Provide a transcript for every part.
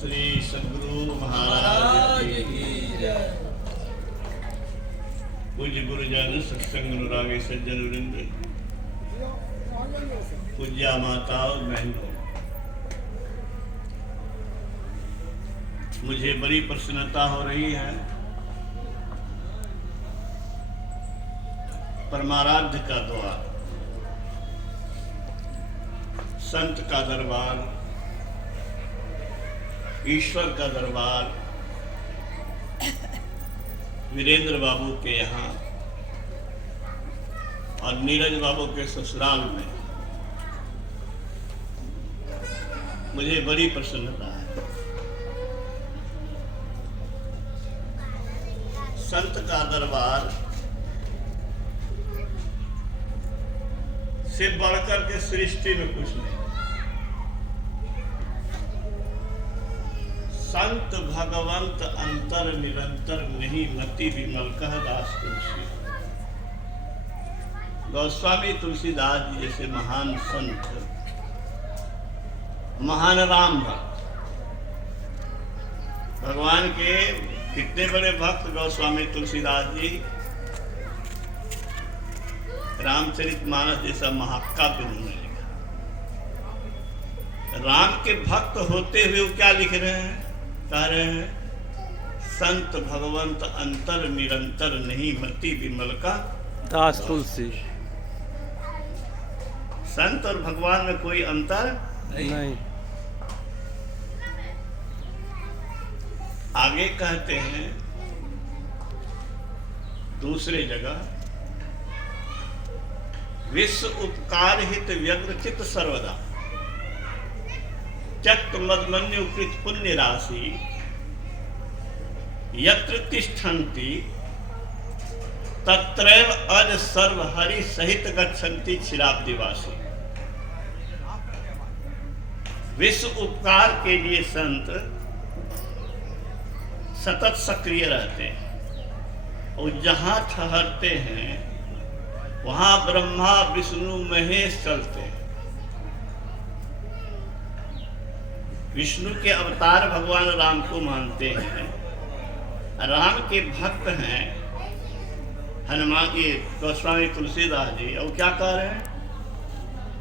श्री सद्गुरु महाराज की जय। पूज्य गुरुजन सत्संग अनुरागी सज्जन वृंद, पूज्या माता और बहनों, मुझे बड़ी प्रसन्नता हो रही है। परमाराध्य का द्वार, संत का दरबार, ईश्वर का दरबार वीरेंद्र बाबू के यहाँ और नीरज बाबू के ससुराल में मुझे बड़ी प्रसन्नता है। संत का दरबार से बढ़कर के सृष्टि में कुछ नहीं। संत भगवंत अंतर निरंतर नहीं, मति विमल कह दास तुलसी। गोस्वामी तुलसीदास जी जैसे महान संत, महान राम भक्त, भगवान के कितने बड़े भक्त गोस्वामी तुलसीदास जी। रामचरितमानस जैसा महाकाव्य उन्होंने लिखा। राम के भक्त होते हुए वो क्या लिख रहे हैं, कह रहे हैं संत भगवंत अंतर निरंतर नहीं, मति विमल का दास तुलसी। संत और भगवान में कोई अंतर नहीं। आगे कहते हैं दूसरे जगह, विश्व उपकार हित व्यग्र चित्त सर्वदा, चक्क मदमन्यु कृत पुण्य राशि, यत्र तिष्ठन्ति तत्रैव अज सर्व हरि सहित गच्छन्ति क्षीराब्दिवासी। विश्व उपकार के लिए संत सतत सक्रिय रहते हैं और जहां ठहरते हैं वहां ब्रह्मा विष्णु महेश चलते हैं। विष्णु के अवतार भगवान राम को मानते हैं, राम के भक्त हैं हनुमान के गोस्वामी तुलसीदास जी। और क्या कह रहे हैं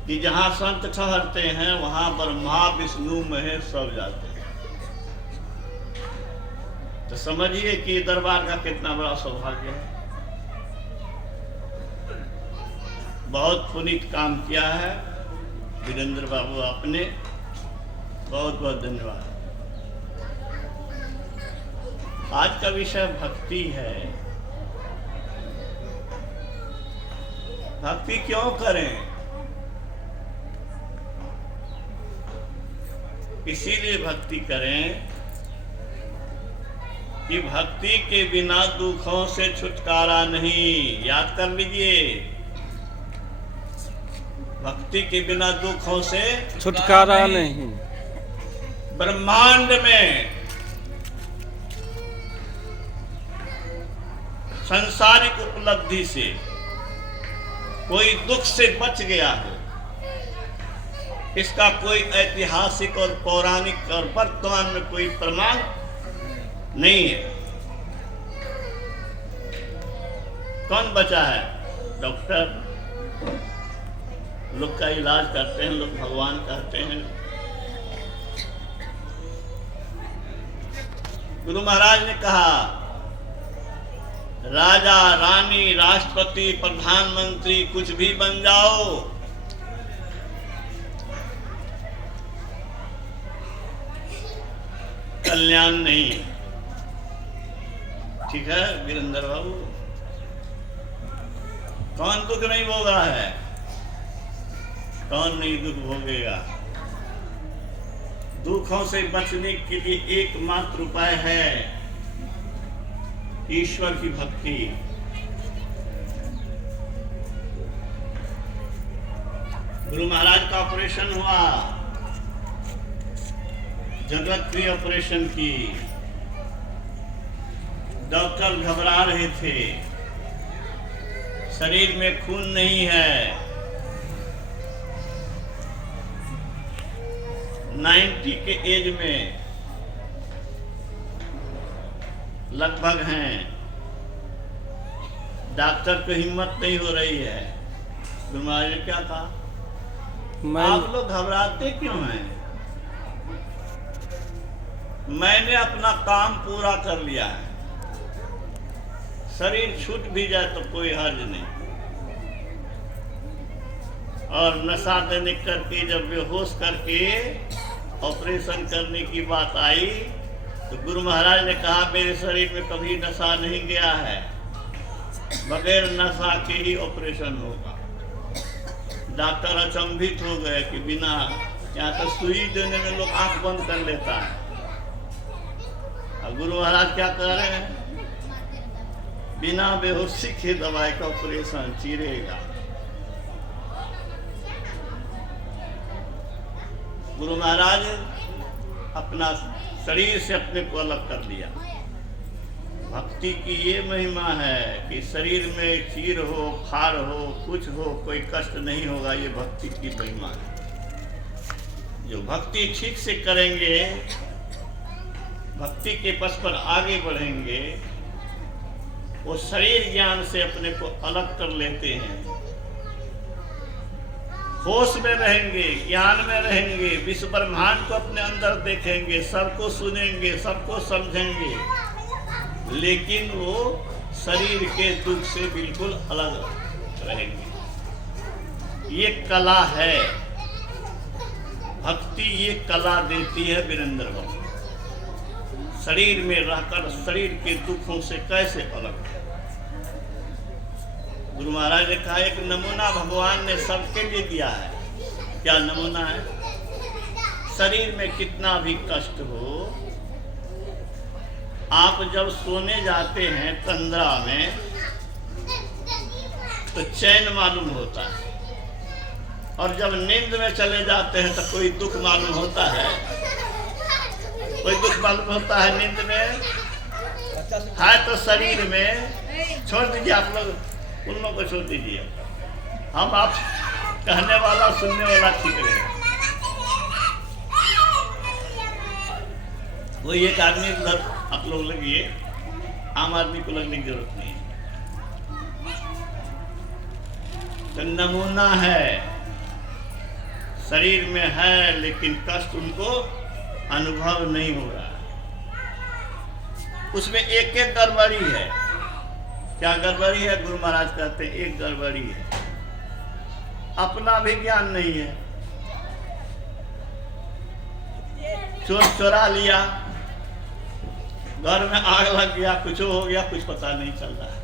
कि जहां संत ठहरते हैं वहां ब्रह्मा विष्णु महेश सब जाते हैं। तो समझिए कि दरबार का कितना बड़ा सौभाग्य है। बहुत पुनीत काम किया है वीरेंद्र बाबू आपने, बहुत बहुत धन्यवाद। आज का विषय भक्ति है। भक्ति क्यों करें? इसीलिए भक्ति करें कि भक्ति के बिना दुखों से छुटकारा नहीं। याद कर लीजिए, भक्ति के बिना दुखों से छुटकारा नहीं। ब्रह्मांड में सांसारिक उपलब्धि से कोई दुख से बच गया है, इसका कोई ऐतिहासिक और पौराणिक और वर्तमान में कोई प्रमाण नहीं है। कौन बचा है? डॉक्टर लोग का इलाज करते हैं, लोग भगवान कहते हैं। गुरु महाराज ने कहा, राजा रानी राष्ट्रपति प्रधानमंत्री कुछ भी बन जाओ, कल्याण नहीं। ठीक है वीरेंद्र बाबू, कौन दुख नहीं भोगा है? कौन नहीं दुख भोगेगा? दुखों से बचने के लिए एकमात्र उपाय है ईश्वर की भक्ति। गुरु महाराज का ऑपरेशन हुआ, जगत की ऑपरेशन की। डॉक्टर घबरा रहे थे, शरीर में खून नहीं है, 90 के एज में लगभग हैं। डॉक्टर को हिम्मत नहीं हो रही है। गुरु महाराज ने क्या कहा, आप लोग घबराते क्यों हैं? मैंने अपना काम पूरा कर लिया है। शरीर छूट भी जाए तो कोई हर्ज नहीं। और नशा देने करके जब बेहोश करके ऑपरेशन करने की बात आई तो गुरु महाराज ने कहा, मेरे शरीर में कभी नशा नहीं गया है, बगैर नशा के ही ऑपरेशन होगा। डॉक्टर अचंभित हो गए कि बिना, यहाँ तक सुई देने में लोग आंख बंद कर लेता है। अब गुरु महाराज क्या कह रहे हैं, बिना बेहोशी के दवाई का ऑपरेशन चीरेगा। गुरु महाराज अपना शरीर से अपने को अलग कर लिया। भक्ति की ये महिमा है कि शरीर में चीर हो, खार हो, कुछ हो, कोई कष्ट नहीं होगा। ये भक्ति की महिमा है। जो भक्ति ठीक से करेंगे, भक्ति के पथ पर आगे बढ़ेंगे, वो शरीर ज्ञान से अपने को अलग कर लेते हैं। होश में रहेंगे, ज्ञान में रहेंगे, विश्व ब्रह्मांड को अपने अंदर देखेंगे, सबको सुनेंगे, सबको समझेंगे, लेकिन वो शरीर के दुख से बिल्कुल अलग रहेंगे। ये कला है भक्ति, ये कला देती है वीरेंद्र बाबू। शरीर में रहकर शरीर के दुखों से कैसे अलग है। गुरु महाराज ने कहा, एक नमूना भगवान ने सबके लिए दिया है। क्या नमूना है? शरीर में कितना भी कष्ट हो, आप जब सोने जाते हैं तंद्रा में तो चैन मालूम होता है, और जब नींद में चले जाते हैं तो कोई दुख मालूम होता है? कोई दुख मालूम होता है नींद में? है तो शरीर में। छोड़ दीजिए, आप लोग उन लोगों को छोड़ दीजिए। हम आप कहने वाला सुनने वाला ठीक रहेगा। वो एक आदमी उधर आप लोग लगिए, आम आदमी को लगने की जरूरत नहीं है। तो नमूना है, शरीर में है लेकिन कष्ट उनको अनुभव नहीं हो रहा है। उसमें एक एक गड़बड़ी है। क्या गड़बड़ी है? गुरु महाराज कहते हैं एक गड़बड़ी है, अपना भी ज्ञान नहीं है। चोर चोरा लिया, घर में आग लग गया, कुछ हो गया, कुछ पता नहीं चल रहा है।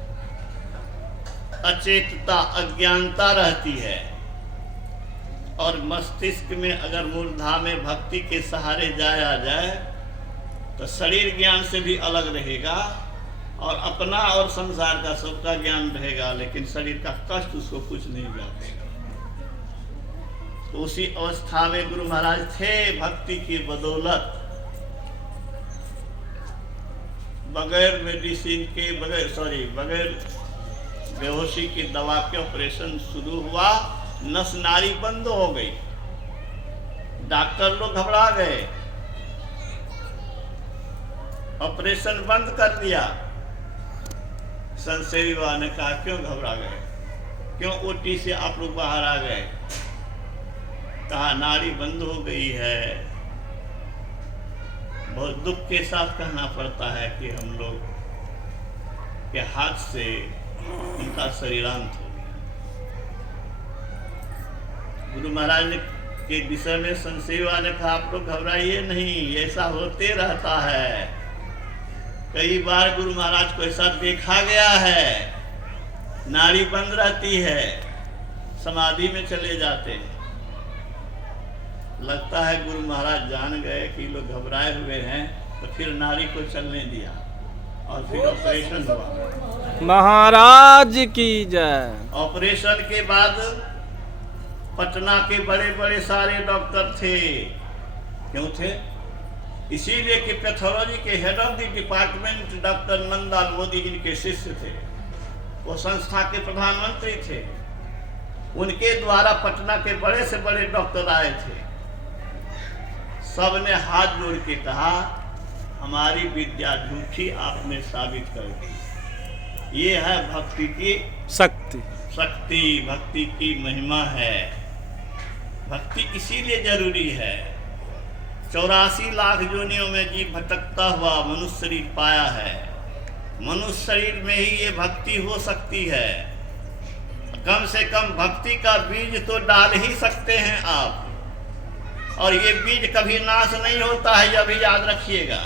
अचेतता, अज्ञानता रहती है। और मस्तिष्क में अगर मूर्धा में भक्ति के सहारे जाया जाए तो शरीर ज्ञान से भी अलग रहेगा, और अपना और संसार का सबका ज्ञान रहेगा, लेकिन शरीर का कष्ट उसको कुछ नहीं जाएगा। तो उसी अवस्था में गुरु महाराज थे। भक्ति की बदौलत बगैर मेडिसिन के, बगैर बेहोशी की दवा के ऑपरेशन शुरू हुआ। नस नारी बंद हो गई, डॉक्टर लोग घबरा गए, ऑपरेशन बंद कर दिया। संशय विवाह ने कहा, क्यों घबरा गए, क्यों ओटी से आप लोग बाहर आ गए? कहा, नाड़ी बंद हो गई है। बहुत दुख के साथ कहना पड़ता है कि हम लोग के हाथ से उनका शरीरांत हो गया। गुरु महाराज ने के विषय में संशय ने कहा, आप लोग घबराइए नहीं, ऐसा होते रहता है। कई बार गुरु महाराज को ऐसा देखा गया है, नाड़ी बंद रहती है, समाधि में चले जाते हैं। लगता है गुरु महाराज जान गए कि लोग घबराए हुए हैं, तो फिर नाड़ी को चलने दिया और फिर ऑपरेशन हुआ। महाराज की जय। ऑपरेशन के बाद पटना के बड़े बड़े सारे डॉक्टर थे। क्यों थे? इसीलिए कि पैथोलॉजी के head of the department doctor Nandlal Modi इनके शिष्य थे। वो संस्था के प्रधानमंत्री थे। उनके द्वारा पटना के बड़े से बड़े डॉक्टर आए थे। सबने हाथ जोड़ के कहा, हमारी विद्या झूठी आपने साबित कर दी। ये है भक्ति की शक्ति। शक्ति, भक्ति की महिमा है। भक्ति इसीलिए जरूरी है। 84 लाख योनियों में जीव भटकता हुआ मनुष्य शरीर पाया है। मनुष्य शरीर में ही ये भक्ति हो सकती है। कम से कम भक्ति का बीज तो डाल ही सकते हैं आप, और ये बीज कभी नाश नहीं होता है, यह भी याद रखिएगा।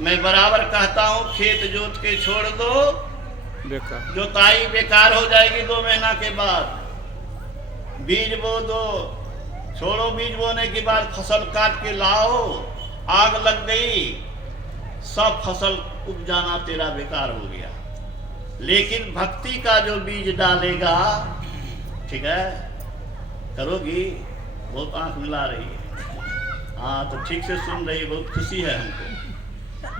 मैं बराबर कहता हूँ, खेत जोत के छोड़ दो, बेकार जोताई बेकार हो जाएगी 2 महीना के बाद। बीज बो दो, छोड़ो बीज बोने के बाद फसल काट के लाओ, आग लग गई, सब फसल उपजाना तेरा बेकार हो गया। लेकिन भक्ति का जो बीज डालेगा, ठीक है, करोगी, बहुत आंख मिला रही है, हाँ तो ठीक से सुन रही है, बहुत खुशी है हमको।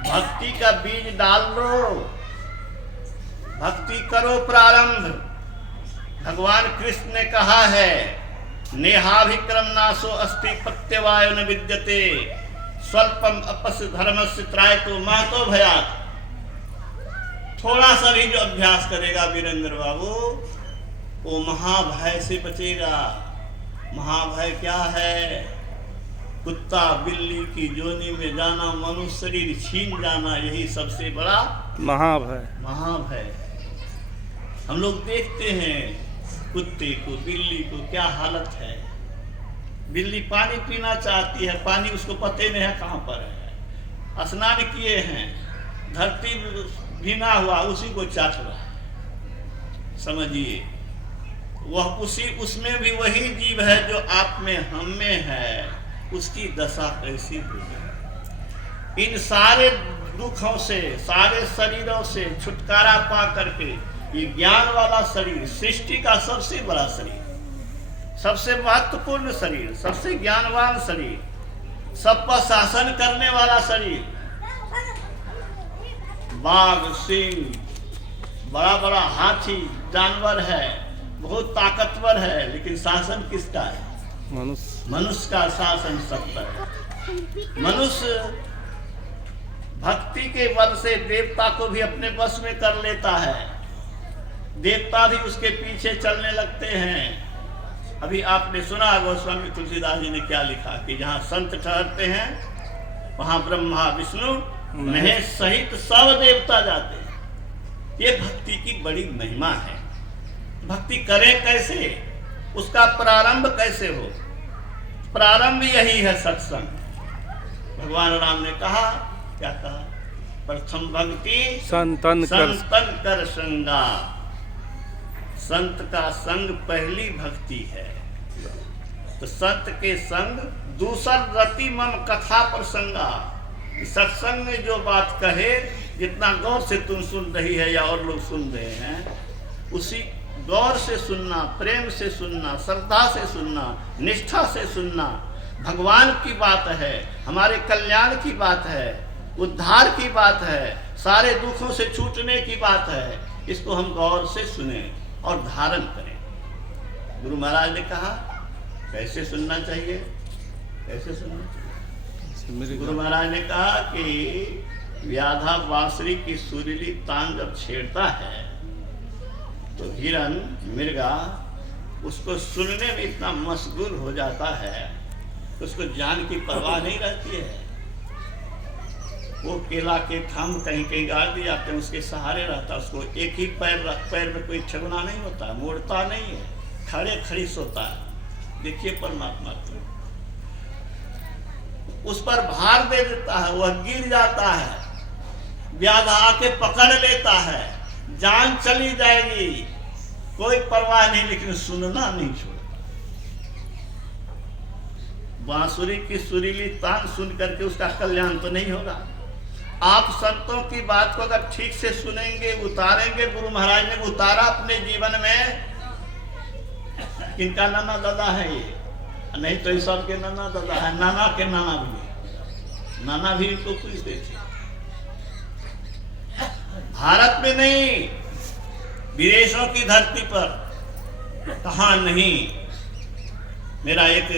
भक्ति का बीज डाल दो, भक्ति करो प्रारंभ। भगवान कृष्ण ने कहा है, नेहाभिक्रम नाशो अस्ति प्रत्यवायो न विद्यते स्वल्पम अपस्य धर्मस्य त्रायतो महतो भयात्। थोड़ा सा भी जो अभ्यास करेगा वीरेंद्र बाबू, वो महाभय से बचेगा। महाभय क्या है? कुत्ता बिल्ली की जोनी में जाना, मनुष्य शरीर छीन जाना, यही सबसे बड़ा महाभय। महाभय। हम लोग देखते हैं कुत्ते को, बिल्ली को, क्या हालत है। बिल्ली पानी पीना चाहती है, पानी उसको पते नहीं है कहाँ पर है। स्नान किए हैं, धरती भीना हुआ, उसी को चाट रहा है। समझिए, वह उसमें भी वही जीव है जो आप में, हम में है। उसकी दशा कैसी होगी? इन सारे दुखों से, सारे शरीरों से छुटकारा पा करके ये ज्ञान वाला शरीर, सृष्टि का सबसे बड़ा शरीर, सबसे महत्वपूर्ण शरीर, सबसे ज्ञानवान शरीर, सब पर शासन करने वाला शरीर, बाघ, सिंह, बड़ा बड़ा हाथी जानवर है, बहुत ताकतवर है, लेकिन शासन किसका है? मनुष्य का शासन सब पर है। मनुष्य भक्ति के बल से देवता को भी अपने बस में कर लेता है, देवता भी उसके पीछे चलने लगते हैं। अभी आपने सुना गोस्वामी तुलसीदास जी ने क्या लिखा कि जहाँ संत ठहरते हैं वहाँ ब्रह्मा विष्णु महेश सहित सब देवता जाते हैं। ये भक्ति की बड़ी महिमा है। भक्ति करें कैसे, उसका प्रारंभ कैसे हो? प्रारंभ यही है सत्संग। भगवान राम ने कहा, क्या कहा? प्रथम भक्ति संतन कर संगा। संत का संग पहली भक्ति है। तो संत के संग दूसर रति मम कथा प्रसंगा। सत्संग में जो बात कहे, जितना गौर से तुम सुन रही है या और लोग सुन रहे हैं, उसी गौर से सुनना, प्रेम से सुनना, श्रद्धा से सुनना, निष्ठा से सुनना। भगवान की बात है, हमारे कल्याण की बात है, उद्धार की बात है, सारे दुखों से छूटने की बात है। इसको हम गौर से सुने और धारण करें। गुरु महाराज ने कहा कैसे सुनना चाहिए, कैसे सुनना चाहिए? गुरु महाराज ने कहा कि व्याधा बांसुरी की सुरीली तान जब छेड़ता है तो हिरन, मृगा उसको सुनने में इतना मशगूल हो जाता है, उसको जान की परवाह नहीं रहती है। वो केला के थम कहीं कहीं गाड़ दिए जाते हैं, उसके सहारे रहता, उसको एक ही पैर में कोई ठगना नहीं होता, मोड़ता नहीं है, खड़े खड़ी सोता है। देखिए परमात्मा को उस पर भार दे देता है, वह गिर जाता है, व्याध आके पकड़ लेता है, जान चली जाएगी, कोई परवाह नहीं, लेकिन सुनना नहीं छोड़ता। बांसुरी की सुरीली तान सुन करके उसका कल्याण तो नहीं होगा। आप संतों की बात को अगर ठीक से सुनेंगे, उतारेंगे, गुरु महाराज ने उतारा अपने जीवन में। किनका नाना दादा है ये? नहीं तो सब के नाना दादा है, नाना के नाना भी, नाना भी इनको पूछते थे। भारत में नहीं, विदेशों की धरती पर कहाँ नहीं। मेरा एक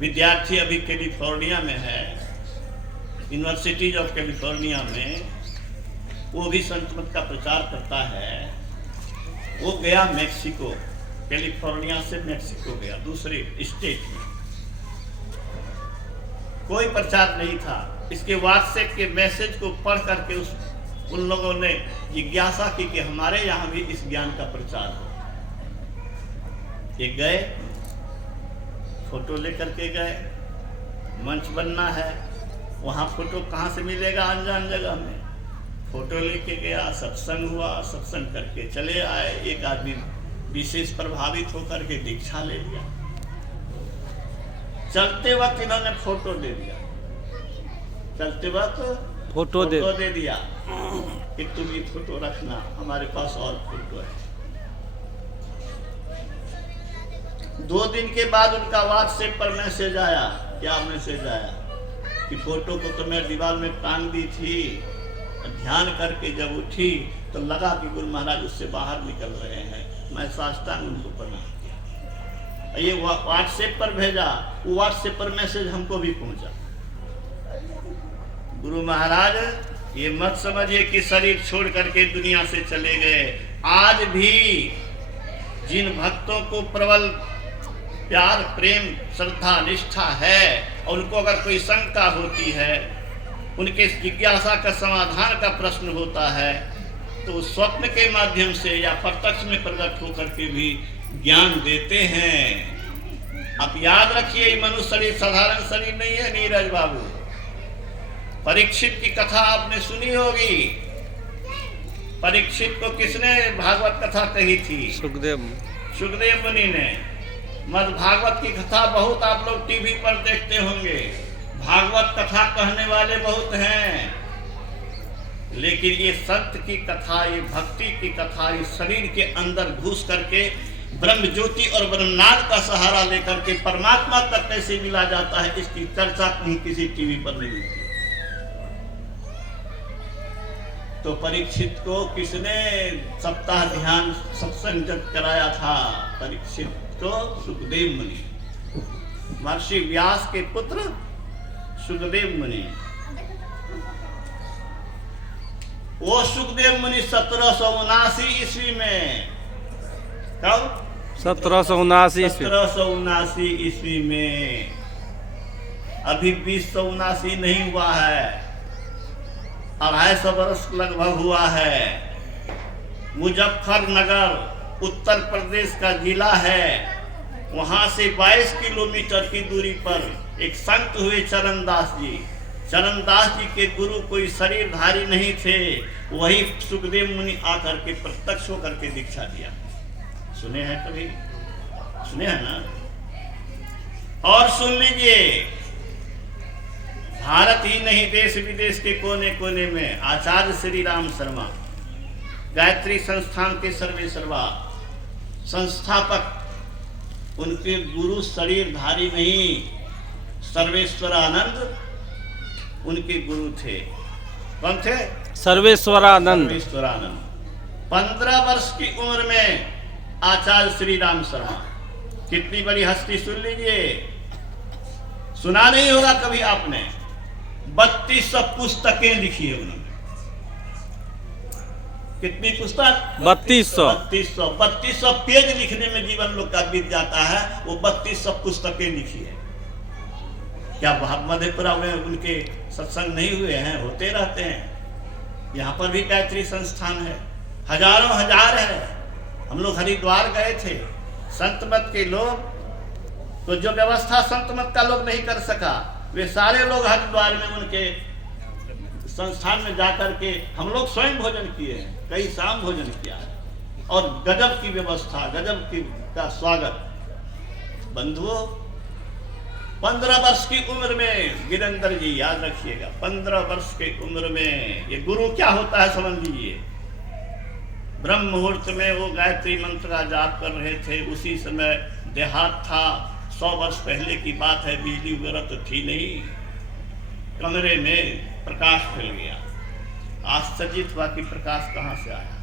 विद्यार्थी अभी कैलिफोर्निया में है, यूनिवर्सिटीज ऑफ कैलिफोर्निया में, वो भी संत मत का प्रचार करता है। वो गया मैक्सिको, कैलिफोर्निया से मैक्सिको गया, दूसरे स्टेट में। कोई प्रचार नहीं था। इसके व्हाट्सएप के मैसेज को पढ़ करके उन लोगों ने जिज्ञासा की कि हमारे यहाँ भी इस ज्ञान का प्रचार हो। ये गए, फोटो लेकर के गए, मंच बनना है, वहाँ फोटो कहाँ से मिलेगा अनजान जगह में। फोटो लेके गया, सत्संग हुआ, सत्संग करके चले आए। एक आदमी विशेष प्रभावित होकर के दीक्षा ले लिया। चलते वक्त इन्होंने फोटो दे दिया, चलते वक्त फोटो दे दिया कि तुम ये फोटो रखना, हमारे पास और फोटो है। 2 दिन के बाद उनका व्हाट्सएप पर मैसेज आया। क्या मैसेज आया? कि फोटो को तो मैं दीवार में टांग दी थी, ध्यान करके जब उठी तो लगा कि गुरु महाराज उससे बाहर निकल रहे हैं, मैं साष्टांग उनको प्रणाम किया। ये व्हाट्सएप पर भेजा, वो व्हाट्सएप पर मैसेज हमको भी पहुंचा। गुरु महाराज ये मत समझिए कि शरीर छोड़ करके दुनिया से चले गए। आज भी जिन भक्तों को प्रबल प्यार, प्रेम, श्रद्धा, निष्ठा है और उनको अगर कोई शंका होती है, उनके जिज्ञासा का समाधान का प्रश्न होता है, तो स्वप्न के माध्यम से या प्रत्यक्ष में प्रकट होकर के भी ज्ञान देते हैं। आप याद रखिए, ये मनुष्य शरीर साधारण शरीर नहीं है नीरज बाबू। परीक्षित की कथा आपने सुनी होगी। परीक्षित को किसने भागवत कथा कही थी? सुखदेव मुनि ने। मद भागवत की कथा बहुत आप लोग टीवी पर देखते होंगे। भागवत कथा कहने वाले बहुत हैं, लेकिन ये संत की कथा, ये भक्ति की कथा, ये शरीर के अंदर घुस करके ब्रह्म ज्योति और ब्रह्मनाद का सहारा लेकर के परमात्मा तक कैसे मिला जाता है, इसकी चर्चा कहीं किसी टीवी पर नहीं होती। तो परीक्षित को किसने सप्ताह ध्यान सत्संग कराया था? परीक्षित को सुखदेव मुनि, महर्षि व्यास के पुत्र सुखदेव मुनि। वो सुखदेव मुनि 1779 ईस्वी में, कब? 1779 ईस्वी में। अभी 2079 नहीं हुआ है, 250 वर्ष लगभग हुआ है। मुजफ्फरनगर उत्तर प्रदेश का जिला है। वहां से 22 किलोमीटर की दूरी पर एक संत हुए चरणदास जी। चरणदास जी के गुरु कोई शरीरधारी नहीं थे, वही सुखदेव मुनि आकर के प्रत्यक्ष होकर के दीक्षा दिया। सुने हैं कभी? सुने हैं ना? और सुन लीजिए, भारत ही नहीं देश विदेश के कोने कोने में आचार्य श्री राम शर्मा, गायत्री संस्थान के सर्वेसर्वा संस्थापक, उनके गुरु शरीरधारी नहीं, सर्वेश्वरानंद उनके गुरु थे। कौन थे? सर्वेश्वरानंद। 15 वर्ष की उम्र में आचार्य श्री राम शर्मा, कितनी बड़ी हस्ती, सुन लीजिए। सुना नहीं होगा कभी आपने। 3200 पुस्तकें लिखी है उन्होंने। कितनी पुस्तक? 3200 पेज लिखने में जीवन लोग का बीत जाता है। वो 3200 पुस्तकें लिखी है। क्या मधेपुरा में उनके सत्संग नहीं हुए हैं? होते रहते हैं। यहाँ पर भी गायत्री संस्थान है, हजारों हजार है। हम लोग हरिद्वार गए थे, संत मत के लोग, तो जो व्यवस्था संत मत का लोग नहीं कर सका, वे सारे लोग हरिद्वार में उनके संस्थान में जाकर के हम लोग स्वयं भोजन किए हैं, कई शाम भोजन किया है, और गजब की व्यवस्था, गजब की का स्वागत। बंधुओं, 15 वर्ष की उम्र में वीरेंद्र जी, याद रखिएगा, 15 वर्ष की उम्र में ये गुरु क्या होता है समझ लीजिए। ब्रह्म मुहूर्त में वो गायत्री मंत्र का जाप कर रहे थे। उसी समय देहात था, 100 वर्ष पहले की बात है, बिजली वगैरह तो थी नहीं। कमरे में प्रकाश फैल गया। आश्चर्यित हुआ कि प्रकाश कहाँ से आया।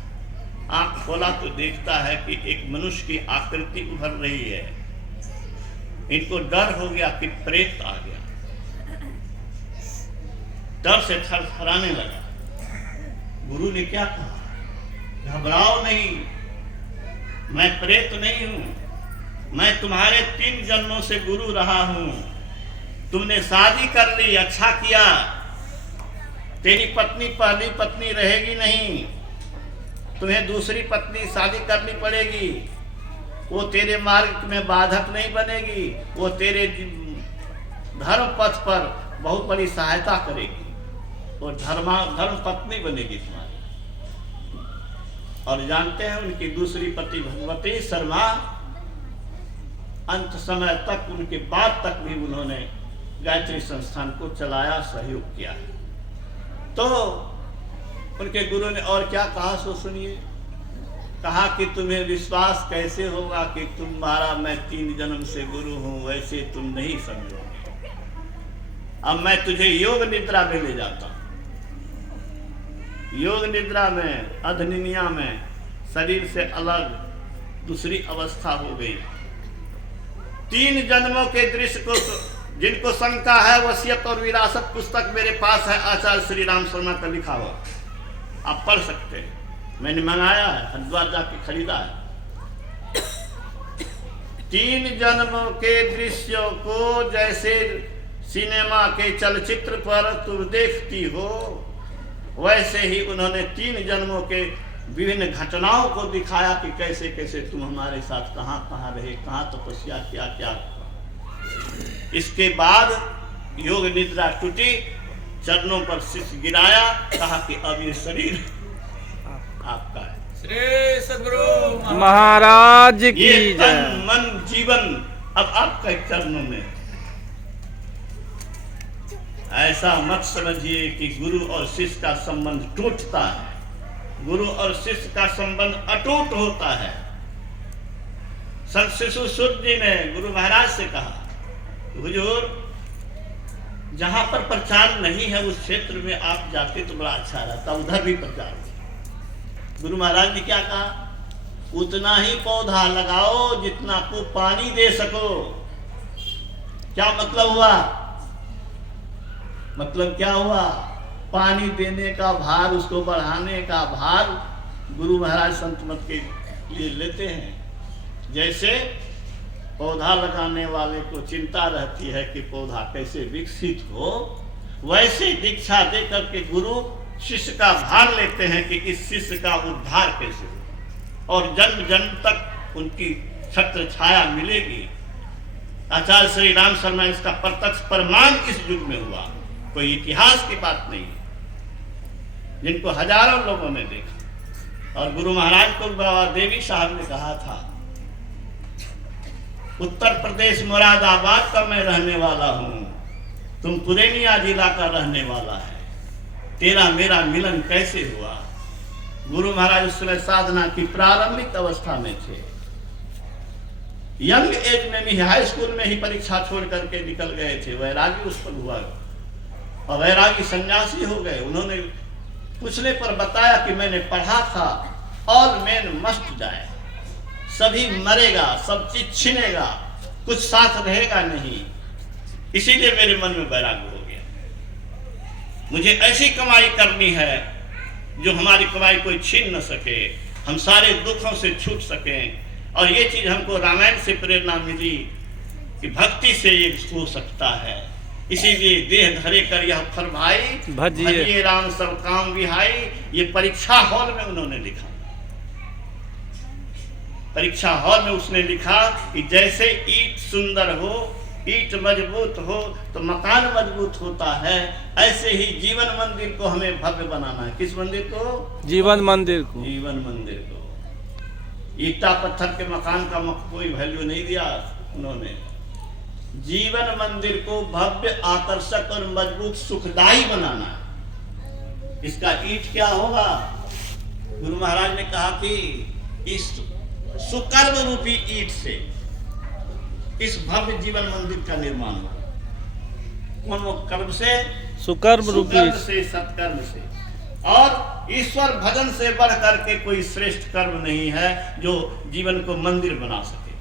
आंख खोला तो देखता है कि एक मनुष्य की आकृति उभर रही है। इनको डर हो गया कि प्रेत आ गया। डर से थरथराने लगा। गुरु ने क्या कहा? घबराओ नहीं, मैं प्रेत नहीं हूं, मैं तुम्हारे 3 जन्मों से गुरु रहा हूं। तुमने शादी कर ली, अच्छा किया। तेरी पत्नी पहली पत्नी रहेगी नहीं, तुम्हें दूसरी पत्नी शादी करनी पड़ेगी। वो तेरे मार्ग में बाधक नहीं बनेगी, वो तेरे धर्म पथ पर बहुत बड़ी सहायता करेगी, वो धर्म पत्नी बनेगी तुम्हारी। और जानते हैं उनकी दूसरी पति भगवती शर्मा अंत समय तक, उनके बाद तक भी उन्होंने गायत्री संस्थान को चलाया, सहयोग किया। तो उनके गुरु ने और क्या कहा सो सुनिए। कहा कि तुम्हें विश्वास कैसे होगा कि तुम्हारा मैं 3 जन्म से गुरु हूं, वैसे तुम नहीं समझोगे। अब मैं तुझे योग निद्रा में ले जाता हूं। योग निद्रा में, अधनिनिया में शरीर से अलग दूसरी अवस्था हो गई। 3 जन्मों के दृश्य को जिनको शंका है, वसीयत और विरासत पुस्तक मेरे पास है, आचार्य श्री राम शर्मा का लिखा हुआ, आप पढ़ सकते हैं। मैंने मंगाया है, हरिद्वार जाके खरीदा है। 3 जन्मों के दृश्यों को जैसे सिनेमा के चलचित्र पर तुम देखती हो, वैसे ही उन्होंने 3 जन्मों के विभिन्न घटनाओं को दिखाया कि कैसे कैसे तुम हमारे साथ कहाँ कहाँ रहे, कहाँ तपस्या किया, क्या। इसके बाद योग निद्रा टूटी, चरणों पर शीश गिराया, कहा कि अब ये शरीर आपका है। श्री सद्गुरु महाराज की ये जय। तन मन जीवन अब आपके चरणों में। ऐसा मत समझिए कि गुरु और शिष्य का संबंध टूटता है। गुरु और शिष्य का संबंध अटूट होता है। संत शिशु सूत जी ने गुरु महाराज से कहा, हुजूर जहां पर प्रचार नहीं है उस क्षेत्र में आप जाते तो बड़ा अच्छा रहता, उधर भी प्रचार हो। गुरु महाराज ने क्या कहा? उतना ही पौधा लगाओ जितना को पानी दे सको। क्या मतलब हुआ? मतलब क्या हुआ? पानी देने का भार, उसको बढ़ाने का भार गुरु महाराज संत मत के लिए लेते हैं। जैसे पौधा लगाने वाले को चिंता रहती है कि पौधा कैसे विकसित हो, वैसे दीक्षा देकर के गुरु शिष्य का भार लेते हैं कि इस शिष्य का उद्धार कैसे हो और जन्म जन्म तक उनकी छत्र छाया मिलेगी। आचार्य श्री राम शर्मा इसका प्रत्यक्ष प्रमाण इस युग में हुआ, कोई इतिहास की बात नहीं, जिनको हजारों लोगों ने देखा। और गुरु महाराज को बाबा देवी साहब ने कहा था, उत्तर प्रदेश मुरादाबाद का मैं रहने वाला हूं, तुम पुरैनिया जिला का रहने वाला है, तेरा मेरा मिलन कैसे हुआ? गुरु महाराज उस समय साधना की प्रारंभिक अवस्था में थे। यंग एज में भी हाई स्कूल में ही परीक्षा छोड़ करके निकल गए थे। वैरागी उस पर हुआ और वैरागी सन्यासी हो गए। उन्होंने पूछने पर बताया कि मैंने पढ़ा था, ऑल मैन मस्ट डाई, सभी मरेगा, सब चीज छिनेगा, कुछ साथ रहेगा नहीं, इसीलिए मेरे मन में वैराग्य हो गया। मुझे ऐसी कमाई करनी है जो हमारी कमाई कोई छीन न सके, हम सारे दुखों से छूट सकें। और ये चीज हमको रामायण से प्रेरणा मिली कि भक्ति से ये हो सकता है। इसीलिए देह धरे कर यह फल भाई, भजिए राम सब काम विहाई, ये परीक्षा हॉल में उन्होंने लिखा। परीक्षा हॉल में उसने लिखा कि जैसे ईंट सुंदर हो, ईंट मजबूत हो तो मकान मजबूत होता है, ऐसे ही जीवन मंदिर को हमें भव्य बनाना है। किस मंदिर को? जीवन मंदिर को। जीवन मंदिर को। ईटा पत्थर के मकान का कोई वैल्यू नहीं दिया उन्होंने। जीवन मंदिर को भव्य, आकर्षक और मजबूत, सुखदायी बनाना है। इसका ईंट क्या होगा? गुरु महाराज ने कहा कि इस सुकर्म रूपी ईंट से इस भव्य जीवन मंदिर का निर्माण हो। कौन वो कर्म से? सुकर्म रूपी से, सत्कर्म से। और ईश्वर भजन से बढ़ करके कोई श्रेष्ठ कर्म नहीं है जो जीवन को मंदिर बना सके।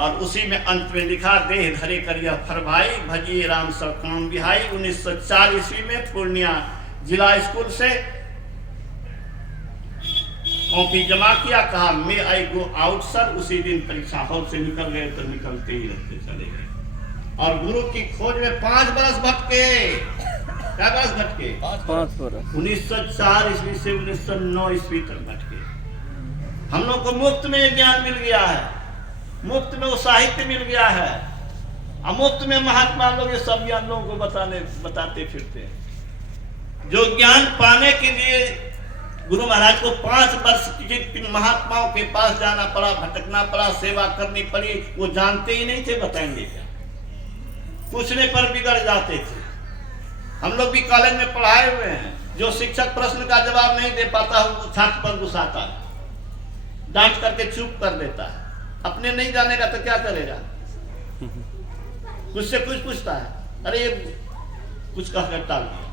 और उसी में अंत में लिखा, देह धरे करिया फर भाई, भजिए राम सब काम बिहाई। 1904 ईस्वी में पूर्णिया जिला स्कूल से कॉपी जमा किया, कहा मे आई गो आउट सर। उसी दिन परीक्षा हॉल से निकल गए तो निकलते ही रहते चले गए। और गुरु की खोज में 5 बरस भटके। क्या बरस भटके? 5 बरस। 1904 ईस्वी से 1909 ईस्वी तक भटके। हम लोग को मुफ्त में ज्ञान मिल गया है, मुफ्त में वो साहित्य मिल गया है, और मुफ्त में महात्मा लोग ये सब ज्ञान लोगों को बताते फिरते हैं। जो ज्ञान पाने के लिए गुरु महाराज को 5 वर्ष जिन महात्माओं के पास जाना पड़ा, भटकना पड़ा, सेवा करनी पड़ी, वो जानते ही नहीं थे बताएंगे क्या। पूछने पर बिगड़ जाते थे। हम लोग भी कॉलेज में पढ़ाए हुए हैं, जो शिक्षक प्रश्न का जवाब नहीं दे पाता वो छात्र पर गुस्साता है, डांट करके चुप कर देता है। अपने नहीं जानेगा तो क्या करेगा, मुझसे कुछ पूछता है, अरे ये कुछ कह कर टाल दिया।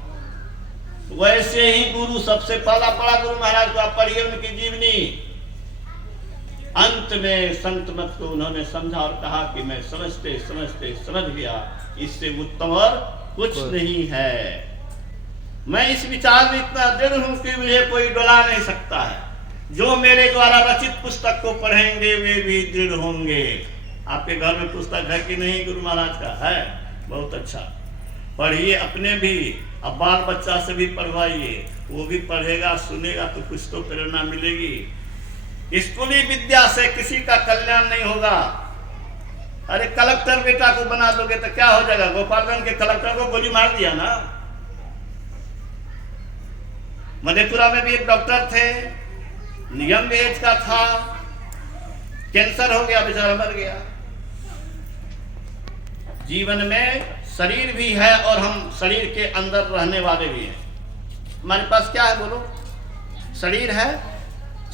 वैसे ही गुरु सबसे पहला पढ़ा गुरु महाराज को, आप पढ़िए उनकी जीवनी। अंत में संत मत को उन्होंने समझा और कहा कि मैं समझते समझते समझ गया, इससे उत्तम और कुछ नहीं है। मैं इस विचार में इतना दृढ़ हूं कि मुझे कोई डुला नहीं सकता है। जो मेरे द्वारा रचित पुस्तक को पढ़ेंगे वे भी दृढ़ होंगे। आपके घर में पुस्तक है कि नहीं? गुरु महाराज का है, बहुत अच्छा, पढ़िए अपने भी, अब बाल बच्चा से भी पढ़वाइए, वो भी पढ़ेगा सुनेगा तो कुछ तो प्रेरणा मिलेगी। स्कूली विद्या से किसी का कल्याण नहीं होगा। अरे कलेक्टर बेटा को बना दोगे तो क्या हो जाएगा? गोपालगंज के कलेक्टर को गोली मार दिया ना। मधेपुरा में भी एक डॉक्टर थे, यंग एज का था, कैंसर हो गया, बेचारा मर गया। जीवन में शरीर भी है और हम शरीर के अंदर रहने वाले भी हैं। हमारे पास क्या है बोलो? शरीर है,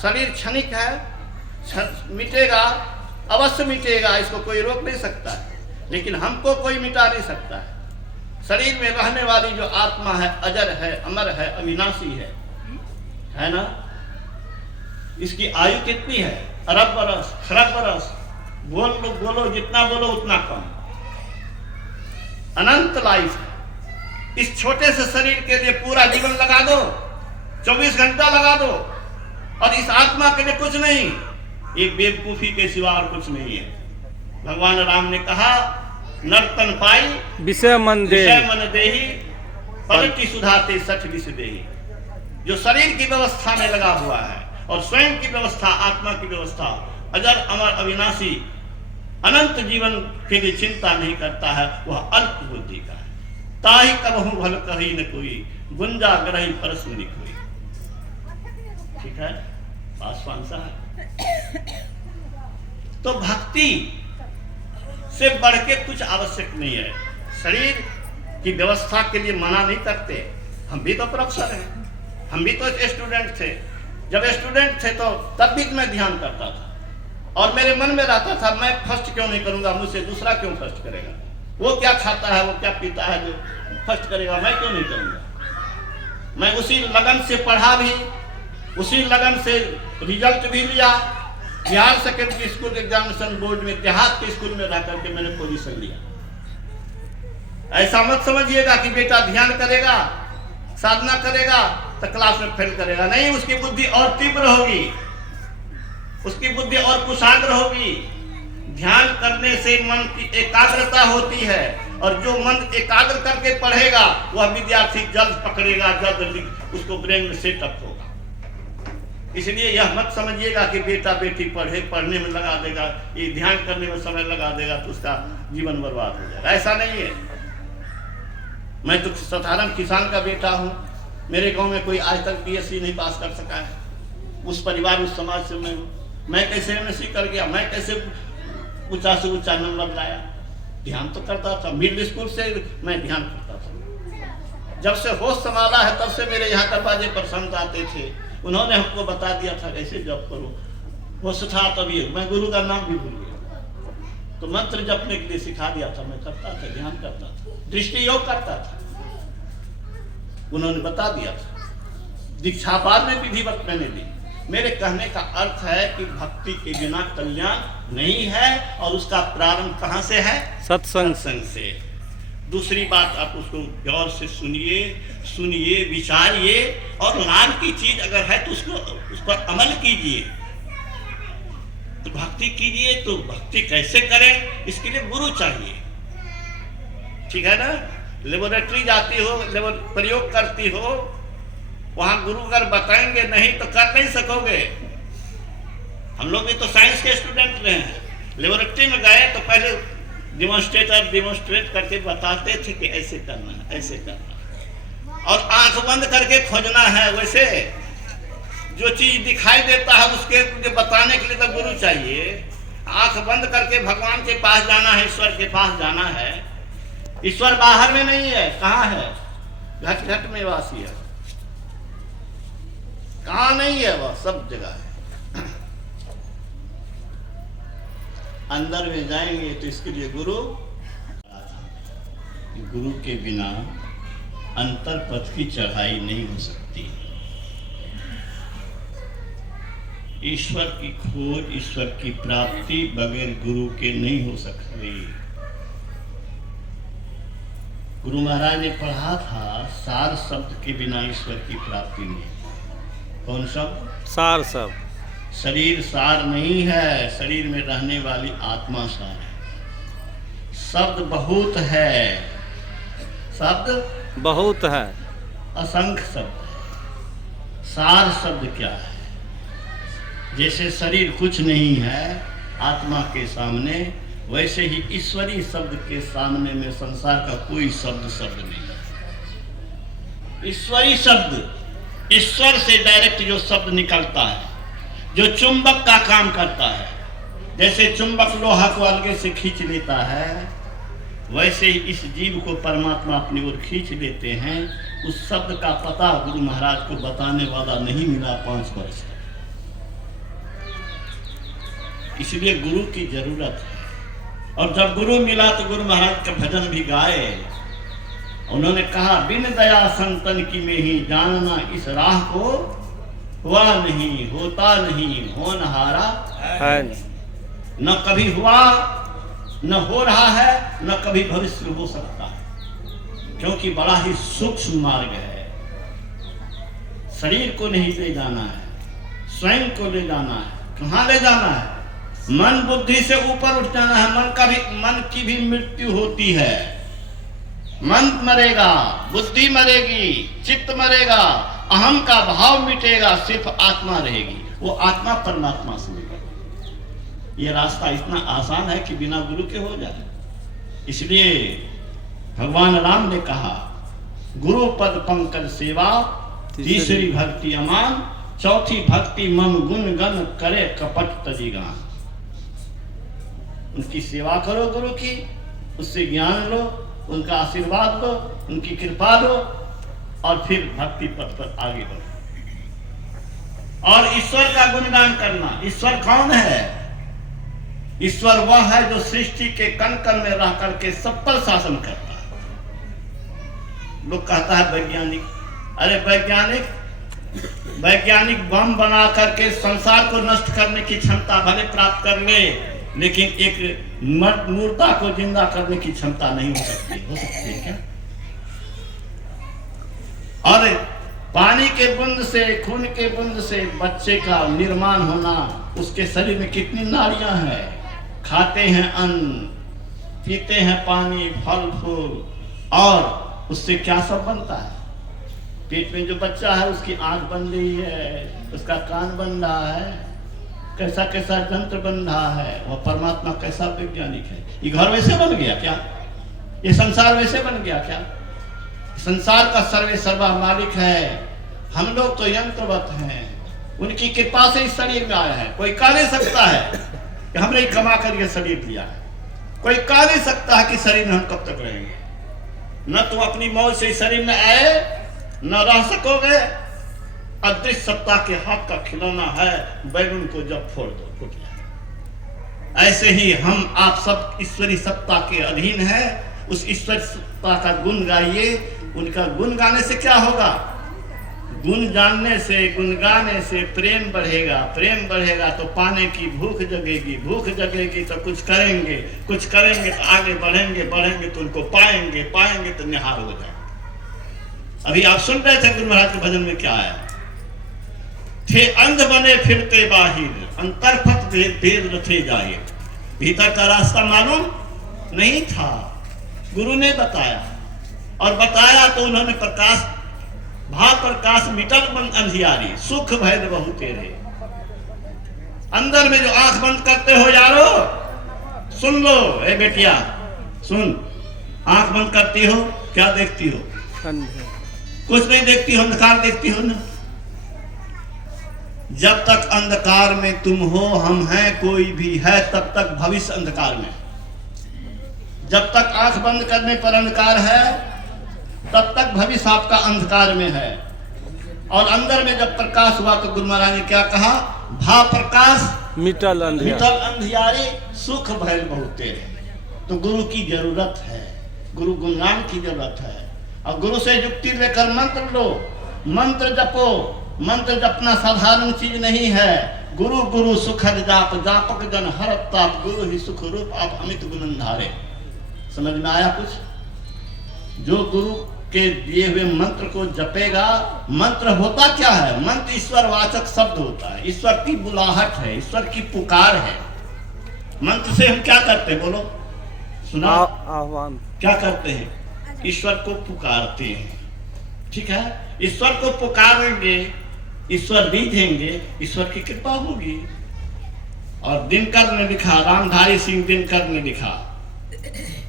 शरीर क्षणिक है, मिटेगा, अवश्य मिटेगा, इसको कोई रोक नहीं सकता है, लेकिन हमको कोई मिटा नहीं सकता है। शरीर में रहने वाली जो आत्मा है अजर है, अमर है, अविनाशी है ना। इसकी आयु कितनी है? अरब बरस, खरब बरस। बोलो जितना बोलो उतना कम। अनंत लाइफ है। इस छोटे से शरीर के लिए पूरा जीवन लगा दो, 24 घंटा लगा दो, और इस आत्मा के लिए कुछ नहीं, एक बेवकूफी के सिवा और कुछ नहीं है। भगवान राम ने कहा, नर्तन पाई विषय मन देही, पलटी सुधाते 60 विष देही। जो शरीर की व्यवस्था में लगा हुआ है और स्वयं की व्यवस्था, आत्मा की व्यवस्था, अजर अमर अविनाशी अनंत जीवन के लिए चिंता नहीं करता है, वह अल्प बुद्धि का है। ताही कबहू भल कही न कोई, गुंजा ग्रही परस नहीं कोई। ठीक है, पासवान साहब। तो भक्ति से बढ़ के कुछ आवश्यक नहीं है। शरीर की व्यवस्था के लिए मना नहीं करते। हम भी तो प्रोफेसर हैं, हम भी तो स्टूडेंट थे। जब स्टूडेंट थे तो तब भी मैं ध्यान करता था, और मेरे मन में रहता था मैं फर्स्ट क्यों नहीं करूंगा, मुझसे दूसरा क्यों फर्स्ट करेगा। वो क्या खाता है, वो क्या पीता है जो फर्स्ट करेगा, मैं क्यों नहीं करूंगा। मैं उसी लगन से पढ़ा भी, उसी लगन से रिजल्ट भी लिया। Bihar secondary school examination board में देहात के स्कूल में रह करके मैंने पोजीशन लिया। ऐसा मत समझिएगा कि बेटा ध्यान करेगा, साधना करेगा तो क्लास में फेल करेगा। नहीं, उसकी बुद्धि और तीव्र होगी, उसकी बुद्धि और कुशाग्र होगी। ध्यान करने से मन की एकाग्रता होती है, और जो मन एकाग्र करके पढ़ेगा वह विद्यार्थी जल्द पकड़ेगा, जल्द उसको ब्रेन में सेटअप होगा। इसलिए यह मत समझिएगा कि बेटा बेटी पढ़ने में लगा देगा, ये ध्यान करने में समय लगा देगा तो उसका जीवन बर्बाद हो जाएगा। ऐसा नहीं है। मैं तो साधारण किसान का बेटा हूँ। मेरे गांव में कोई आज तक बीएससी नहीं पास कर सका है। उस परिवार, उस समाज से मैं कैसे एमएससी कर गया, मैं कैसे ऊंचा से ऊंचा नंबर लाया। ध्यान तो करता था, मिडिल स्कूल से मैं ध्यान करता था। जब से होश संभाला है तब से मेरे यहाँ दरवाजे पर संत आते थे, उन्होंने हमको बता दिया था कैसे जप करो। होश था तभी, मैं गुरु का नाम भी भूल गया, तो मंत्र जपने के लिए सिखा दिया था। मैं करता था, ध्यान करता था, दृष्टि योग करता था, उन्होंने बता दिया था। दीक्षा बाद में विधिवत मैंने दी। मेरे कहने का अर्थ है कि भक्ति के बिना कल्याण नहीं है, और उसका प्रारंभ कहाँ से है? सत्संग सत्संग से। दूसरी बात, आप उसको गौर से सुनिए, विचारिए, और लाभ की चीज अगर है तो उसको उस पर अमल कीजिए। तो भक्ति कीजिए, तो भक्ति कैसे करें, इसके लिए गुरु चाहिए। ठीक है ना? लेबोरेटरी जाती हो, प्रयोग करती हो, वहां गुरु अगर बताएंगे नहीं तो कर नहीं सकोगे। हम लोग भी तो साइंस के स्टूडेंट रहे हैं। लेबोरेटरी में गए तो पहले डिमोन्स्ट्रेट करके बताते थे कि ऐसे करना है, ऐसे करना है, और आंख बंद करके खोजना है। वैसे जो चीज दिखाई देता है उसके मुझे बताने के लिए तो गुरु चाहिए। आंख बंद करके भगवान के पास जाना है, ईश्वर के पास जाना है। ईश्वर बाहर में नहीं है, कहाँ है? घट घट में वासी है। कहाँ नहीं है? वह सब जगह है। अंदर में जाएंगे तो इसके लिए गुरु के बिना अंतर पथ की चढ़ाई नहीं हो सकती। ईश्वर की खोज, ईश्वर की प्राप्ति बगैर गुरु के नहीं हो सकती। गुरु महाराज ने पढ़ा था, सार शब्द के बिना ईश्वर की प्राप्ति नहीं। कौन शब्द? सार शब्द। शरीर सार नहीं है, शरीर में रहने वाली आत्मा सार है। शब्द बहुत है, शब्द बहुत है, असंख्य शब्द है। सार शब्द क्या है? जैसे शरीर कुछ नहीं है आत्मा के सामने, वैसे ही ईश्वरीय शब्द के सामने में संसार का कोई शब्द नहीं है। ईश्वरीय शब्द, ईश्वर से डायरेक्ट जो शब्द निकलता है, जो चुंबक का काम करता है। जैसे चुंबक लोहा को अलगे से खींच लेता है, वैसे ही इस जीव को परमात्मा अपनी ओर खींच लेते हैं। उस शब्द का पता गुरु महाराज को बताने वाला नहीं मिला 5 वर्ष तक। इसलिए गुरु की जरूरत है। और जब गुरु मिला तो गुरु महाराज का भजन भी गाए। उन्होंने कहा, बिन दया संतन की में ही जानना इस राह को हुआ नहीं, होता नहीं, होनहारा है। न कभी हुआ, न हो रहा है, न कभी भविष्य हो सकता है, क्योंकि बड़ा ही सूक्ष्म मार्ग है। शरीर को नहीं ले जाना है, स्वयं को ले जाना है। कहाँ ले जाना है? मन बुद्धि से ऊपर उठ जाना है। मन की भी मृत्यु होती है। मन मरेगा, बुद्धि मरेगी, चित्त मरेगा, अहम का भाव मिटेगा, सिर्फ आत्मा रहेगी। वो आत्मा परमात्मा से मिलेगी। ये रास्ता इतना आसान है कि बिना गुरु के हो जाए। इसलिए भगवान राम ने कहा, गुरु पद पंकज सेवा, तीसरी भक्ति अमान, चौथी भक्ति मम गुण गण करे कपट तजिगान। उनकी सेवा करो गुरु की, उससे ज्ञान लो, उनका आशीर्वाद लो, उनकी कृपा लो, और फिर भक्ति पथ पर आगे बढ़ो। और ईश्वर का गुणगान करना। ईश्वर कौन है? ईश्वर वह है जो सृष्टि के कण कण में रह करके सब पर शासन करता है। लोग कहता है वैज्ञानिक, अरे वैज्ञानिक बम बना करके संसार को नष्ट करने की क्षमता भले प्राप्त कर ले, लेकिन एक मुर्दा को जिंदा करने की क्षमता नहीं हो सकती। हो सकती है क्या? और पानी के बूंद से, खून के बूंद से बच्चे का निर्माण होना, उसके शरीर में कितनी नाड़ियां हैं, खाते हैं अन्न, पीते हैं पानी, फल फूल, और उससे क्या सब बनता है। पेट में जो बच्चा है उसकी आंख बन रही है, उसका कान बन रहा है, कैसा कैसा यंत्र बन रहा है। वह परमात्मा कैसा वैज्ञानिक है। ये घर वैसे बन गया क्या? ये संसार वैसे बन गया क्या? संसार का सर्वे सर्वा मालिक है। हम लोग तो यंत्रवत हैं। उनकी कृपा से इस शरीर में आया है। कोई कह नहीं सकता है कि हमने कमा कर ये शरीर लिया है। कोई कह नहीं सकता है कि शरीर में हम कब तक रहेंगे। न तुम अपनी मौज से इस शरीर में आए, न रह सकोगे। अदृश्य सत्ता के हाथ का खिलौना है, बैलून को जब फोड़ दो फूट जाए। ऐसे ही हम आप सब ईश्वरी सत्ता के अधीन है। उस ईश्वरी सत्ता का गुण गाइए। उनका गुण गाने से क्या होगा? गुण जानने से, गुण गाने से प्रेम बढ़ेगा, प्रेम बढ़ेगा तो पाने की भूख जगेगी, भूख जगेगी तो कुछ करेंगे, कुछ करेंगे तो आगे बढ़ेंगे, बढ़ेंगे तो उनको पाएंगे, पाएंगे तो निहार हो जाएंगे। अभी आप सुन रहे थे गुरु महाराज के भजन में क्या आया, थे अंध बने फिरते बाहिर, अंतरफत भेद रथे जाए। भीतर का रास्ता मालूम नहीं था, गुरु ने बताया, और बताया तो उन्होंने प्रकाश, भाव प्रकाश मिटल बन अंधियारी, सुख भय बहु तेरे। अंदर में जो आंख बंद करते हो यारो, सुन लो, ए बेटिया सुन, आंख बंद करती हो क्या देखती हो? कुछ नहीं देखती हो, अंधकार देखती हो ना। जब तक अंधकार में तुम हो, हम हैं, कोई भी है, तब तक भविष्य अंधकार में। जब तक आंख बंद करने पर अंधकार है, तब तक भविष्य आपका अंधकार में है। और अंदर में जब प्रकाश हुआ तो गुरु महाराज ने क्या कहा, भाव प्रकाश मिटल अंधियारे, सुख भय बहु तेरे। तो गुरु की जरूरत है, गुरु गुणगान की जरूरत है। और गुरु से युक्ति लेकर मंत्र लो, मंत्र जपो। मंत्र जपना साधारण चीज नहीं है। गुरु गुरु सुखद जाप, जापक जन हरत ताप, गुरु ही सुख रूप आप अमित गुणधारे। समझ में आया कुछ? जो गुरु के दिए हुए मंत्र को जपेगा, मंत्र होता क्या है? मंत्र ईश्वर वाचक शब्द होता है, ईश्वर की बुलाहट है, ईश्वर की पुकार है। मंत्र से हम क्या करते हैं, बोलो सुना? आह्वान क्या करते हैं? ईश्वर को पुकारते हैं, ठीक है? ईश्वर को पुकारेंगे, ईश्वर रिझेंगे, ईश्वर की कृपा होगी। और दिनकर ने लिखा, रामधारी सिंह दिनकर ने लिखा,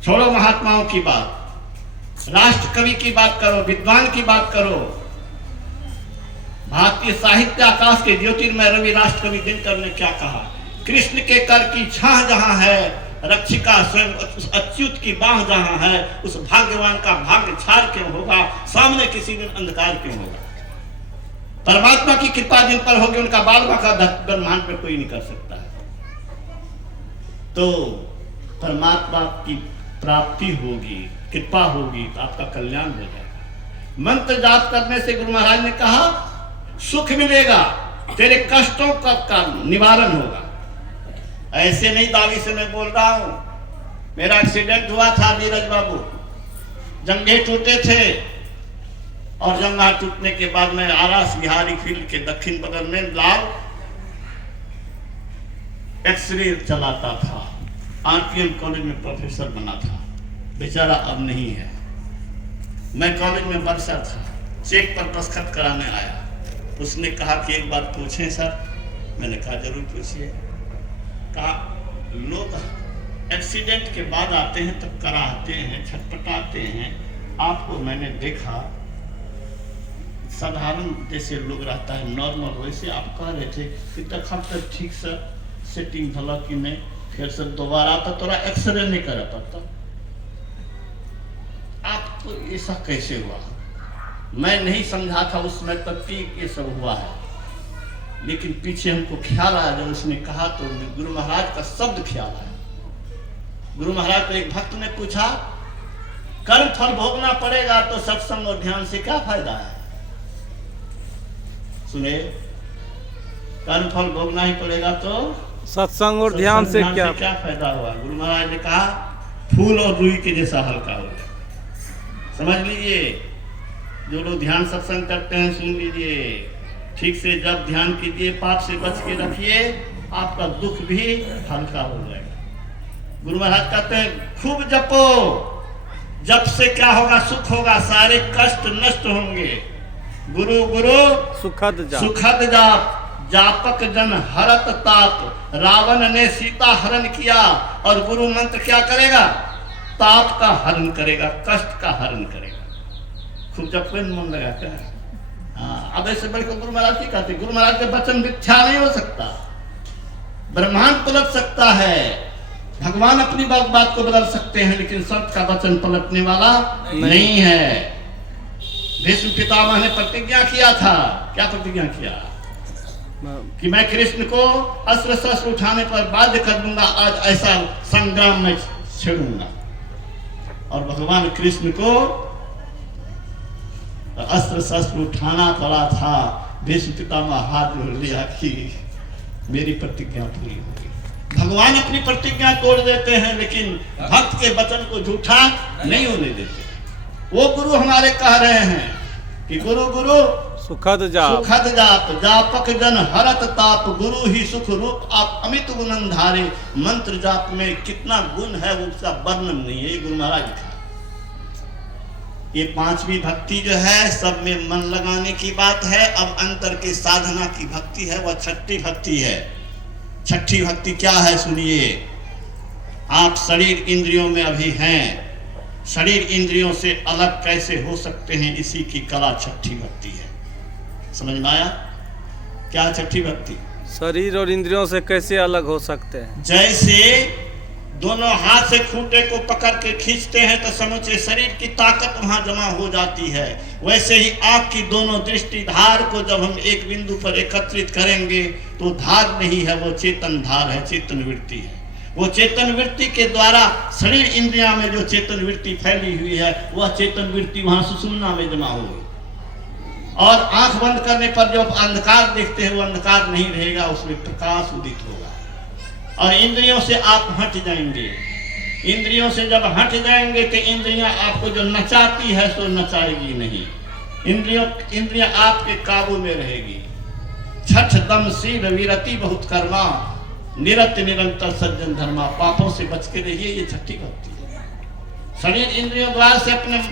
छोड़ो महात्माओं की बात, राष्ट्र कवि की बात करो, विद्वान की बात करो। भारतीय साहित्य आकाश के ज्योतिर्मय रवि राष्ट्र कवि दिनकर ने क्या कहा, कृष्ण के कर की छाह जहां है, रक्षिका स्वयं उस अच्युत की बाह जहां है, उस भाग्यवान का भाग्य छार क्यों होगा, सामने किसी दिन अंधकार क्यों होगा। परमात्मा की कृपा जिन पर होगी, उनका बाल बाका ब्रह्मांड पर कोई नहीं कर सकता है। तो परमात्मा की प्राप्ति होगी, कृपा होगी तो आपका कल्याण हो जाएगा। मंत्र जाप करने से गुरु महाराज ने कहा सुख मिलेगा, तेरे कष्टों का निवारण होगा। ऐसे नहीं दावी से मैं बोल रहा हूं। मेरा एक्सीडेंट हुआ था नीरज बाबू, जंघे टूटे थे, और जंघा टूटने के बाद मैं आरास बिहारी फील्ड के दक्षिण बगल में लाल एक्सरे चलाता था, आरपीएम कॉलेज में प्रोफेसर बना था। बेचारा अब नहीं है। मैं कॉलेज में बरसा था, चेक पर दस्तखत कराने आया। उसने कहा कि एक बात पूछें सर। मैंने कहा जरूर पूछिए। कहा लोग एक्सीडेंट के बाद आते हैं तब कराते हैं, छटपटाते हैं, आपको मैंने देखा साधारण जैसे लोग रहता है नॉर्मल, वैसे आप कह रहे थे कि तक ठीक से सेटिंग भला कि नहीं, फिर से दोबारा आता तोरा एक्सरे नहीं करा पड़ता। आपको ऐसा कैसे हुआ? मैं नहीं समझा था उस समय तक कि ये सब हुआ है, लेकिन पीछे हमको ख्याल आया जब उसने कहा तो गुरु महाराज का शब्द ख्याल आया। गुरु महाराज को एक भक्त ने पूछा, कर्म फल भोगना पड़ेगा तो सत्संग और ध्यान से क्या फायदा है? सुने, कर्म फल भोगना ही पड़ेगा तो सत्संग और ध्यान से क्या फायदा हुआ? गुरु महाराज ने कहा फूल और रुई के जैसा हल्का हो। समझ लीजिए, जो लोग ध्यान सत्संग करते हैं सुन लीजिए, ठीक से जब ध्यान कीजिए, पाप से बच के रखिए, आपका दुख भी हल्का हो जाएगा। गुरु महाराज कहते हैं खूब जपो, जप से क्या होगा? सुख होगा, सारे कष्ट नष्ट होंगे। गुरु गुरु सुखद जाप, जापक जन हरत ताप। रावण ने सीता हरण किया, और गुरु मंत्र क्या करेगा? ताप का हरण करेगा, कष्ट का हरण करेगा। खूब जपने में मन लगा क्या? हाँ, अब ऐसे बड़े को गुरु महाराज की कहते, गुरु महाराज के वचन मिथ्या नहीं हो सकता। ब्रह्मांड पलट सकता है, भगवान अपनी बात को बदल सकते हैं, लेकिन संत का वचन पलटने वाला नहीं है। भीष्म पितामह ने प्रतिज्ञा किया था, क्या प्रतिज्ञा किया? कि मैं कृष्ण को अस्त्र शस्त्र उठाने पर बाध्य कर दूंगा, आज ऐसा संग्राम में छेड़ूंगा। और भगवान कृष्ण को अस्त्र शस्त्र उठाना पड़ा था। भीष्म पितामह हाथ जोड़ लिया कि मेरी प्रतिज्ञा पूरी होगी। भगवान अपनी प्रतिज्ञा तोड़ देते हैं, लेकिन भक्त के वचन को झूठा नहीं होने देते। वो गुरु हमारे कह रहे हैं कि गुरु गुरु सुखद जाप, सुखद जाप, जापक जन हरत ताप, गुरु ही सुख रूप आप अमित गुणन धारे। मंत्र जाप में कितना गुण है उसका वर्णन नहीं है, ये गुरु महाराज लिखा। ये पांचवी भक्ति जो है सब में मन लगाने की बात है। अब अंतर के साधना की भक्ति है, वह छठी भक्ति है। छठी भक्ति क्या है सुनिए। आप शरीर इंद्रियों में अभी हैं, शरीर इंद्रियों से अलग कैसे हो सकते हैं, इसी की कला छठी भक्ति है। समझ में आया क्या छठी भक्ति? शरीर और इंद्रियों से कैसे अलग हो सकते हैं? जैसे दोनों हाथ से खूंटे को पकड़ के खींचते हैं तो समूचे शरीर की ताकत वहां जमा हो जाती है, वैसे ही आंख की दोनों दृष्टि धार को जब हम एक बिंदु पर एकत्रित करेंगे तो धार नहीं है, वो चेतन धार है, चेतन वृत्ति है। वो चेतन वृत्ति के द्वारा शरीर इंद्रिया में जो चेतन वृत्ति फैली हुई है वह चेतन वृत्ति वहां सुषुम्ना में जमा होगी। और आंख बंद करने पर जो अंधकार देखते हैं वो अंधकार नहीं रहेगा, उसमें प्रकाश उदित होगा। और इंद्रियों से आप हट जाएंगे। इंद्रियों से जब हट जाएंगे तो इंद्रियां आपको जो नचाती है सो नचाएगी नहीं, इंद्रियां आपके काबू में रहेगी। छठ दम शील विरति बहुत कर्मा, निरत निरंतर सज्जन धर्मा। पापों से बच के रहिए, ये छठी भक्ति है। शरीर इंद्रियों द्वारा से अपने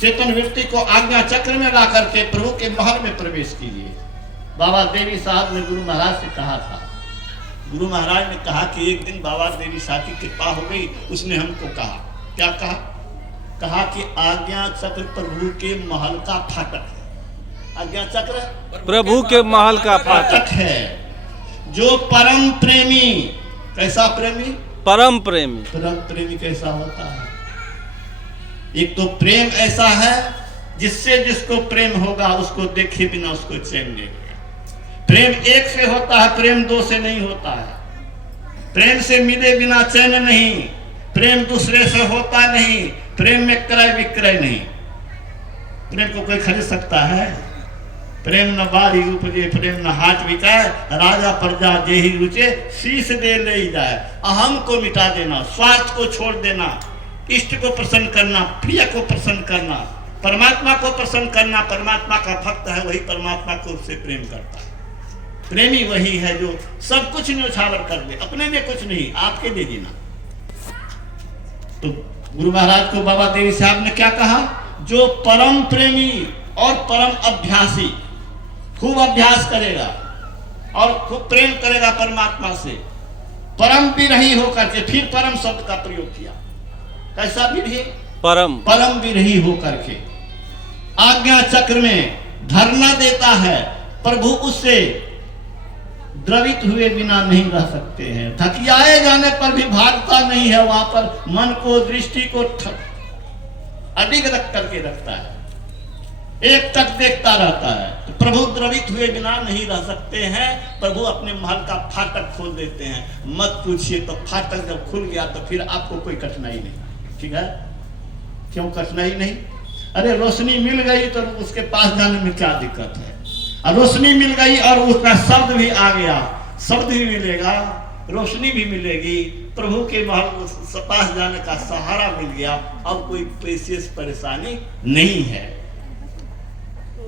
चेतन वृत्ति को आज्ञा चक्र में ला करके प्रभु के महल में प्रवेश कीजिए। बाबा देवी साहब ने गुरु महाराज से कहा था, गुरु महाराज ने कहा कि एक दिन बाबा देवी साहब की कृपा हो गई। उसने हमको कहा, क्या कहा? कहा कि आज्ञा चक्र प्रभु के महल का फाटक है। आज्ञा चक्र प्रभु के महल का फाटक है। जो परम प्रेमी, कैसा प्रेमी? परम प्रेमी। परम प्रेमी कैसा होता है? एक तो प्रेम ऐसा है जिससे जिसको प्रेम होगा उसको देखे बिना उसको चैन नहीं लगेगा। प्रेम एक से होता है, प्रेम दो से नहीं होता है। प्रेम से मिले बिना चैन नहीं, प्रेम दूसरे से होता नहीं, प्रेम में क्रय विक्रय नहीं। प्रेम को कोई खरीद सकता है? प्रेम न बारी उपजे, प्रेम न हाथ बिकाए, राजा प्रजा जेहि रुचे, शीश दे ले जाए। अहम को मिटा देना, स्वार्थ को छोड़ देना, इष्ट को प्रसन्न करना, प्रिय को प्रसन्न करना, परमात्मा को प्रसन्न करना। परमात्मा का भक्त है वही परमात्मा को उससे प्रेम करता है। प्रेमी वही है जो सब कुछ न्यौछावर कर दे, अपने लिए कुछ नहीं, आपके लिए जीना। तो गुरु महाराज को बाबा देवी साहब ने क्या कहा? जो परम प्रेमी और परम अभ्यासी, खूब अभ्यास करेगा और खूब प्रेम करेगा परमात्मा से, परम विरही होकर के, फिर परम शब्द का प्रयोग किया। कैसा विरही? परम। परम विरही होकर के आज्ञा चक्र में धरना देता है। प्रभु उससे द्रवित हुए बिना नहीं रह सकते हैं। थकियाए जाने पर भी भागता नहीं है, वहां पर मन को, दृष्टि को अडिग रख करके रखता है, एक तक देखता रहता है। तो प्रभु द्रवित हुए बिना नहीं रह सकते हैं। प्रभु अपने महल का फाटक खोल देते हैं। मत पूछिए, तो फाटक जब खुल गया तो फिर आपको कोई कठिनाई नहीं। ठीक है? क्यों कठिनाई नहीं? अरे रोशनी मिल गई तो उसके पास जाने में क्या दिक्कत है? और रोशनी मिल गई और उसका शब्द भी आ गया, शब्द भी मिलेगा, रोशनी भी मिलेगी, प्रभु के महल पास जाने का सहारा मिल गया। अब कोई विशेष परेशानी नहीं है।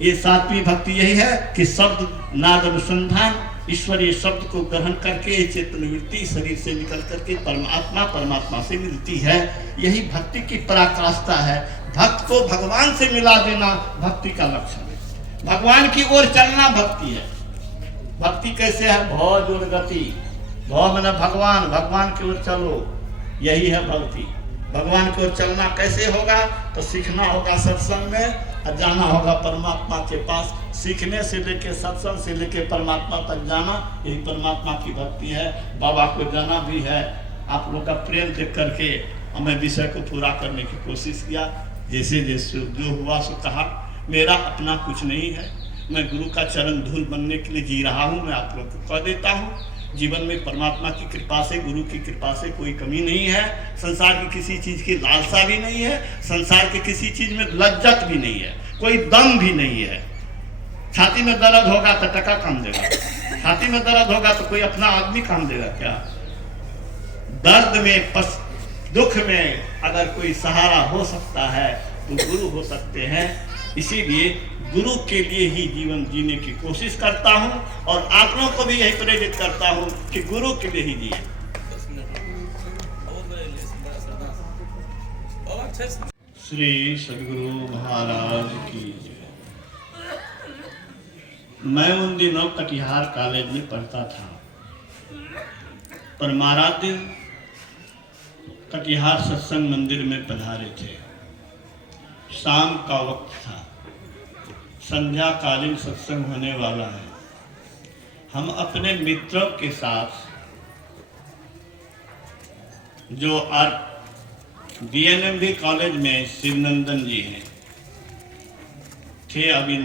ये सातवीं भक्ति यही है कि शब्द नाद अनुसंधान, ईश्वरीय शब्द को ग्रहण करके चेतन वृत्ति शरीर से निकल करके परमात्मा से मिलती है। यही भक्ति की पराकाष्ठा है। भक्त को भगवान से मिला देना भक्ति का लक्षण है। भगवान की ओर चलना भक्ति है। भक्ति कैसे है? भव जोड़ गति। भव माने भगवान, भगवान की ओर चलो, यही है भक्ति। भगवान की ओर चलना कैसे होगा? तो सीखना होगा सत्संग में और जाना होगा परमात्मा के पास। सीखने से लेके सत्संग से लेके परमात्मा तक जाना, यही परमात्मा की भक्ति है। बाबा को जाना भी है। आप लोग का प्रेम देख करके हमें विषय को पूरा करने की कोशिश किया। जैसे जैसे जो हुआ सो कहा। मेरा अपना कुछ नहीं है, मैं गुरु का चरण धूल बनने के लिए जी रहा हूँ। मैं आप लोग को कह देता हूँ जीवन में परमात्मा की कृपा से, गुरु की कृपा से कोई कमी नहीं है। संसार की किसी चीज की लालसा भी नहीं है, संसार की किसी चीज में लज्जत भी नहीं है, कोई दम भी नहीं है। छाती में दर्द होगा तो टका काम देगा, छाती में दर्द होगा तो कोई अपना आदमी काम देगा क्या? दर्द में, दुख में अगर कोई सहारा हो सकता है तो गुरु हो सकते हैं। इसीलिए गुरु के लिए ही जीवन जीने की कोशिश करता हूं और आप लोगों को भी यही प्रेरित करता हूं कि गुरु के लिए ही जिए। श्री सद्गुरु महाराज की जय। मैं उन दिनों कटिहार कॉलेज में पढ़ता था, पर महाराज दिन कटिहार सत्संग मंदिर में पधारे थे। शाम का वक्त था, संध्या कालीन सत्संग होने वाला है। हम अपने मित्रों के साथ, जो DNMV कॉलेज में शिवनंदन जी हैं थे, अभी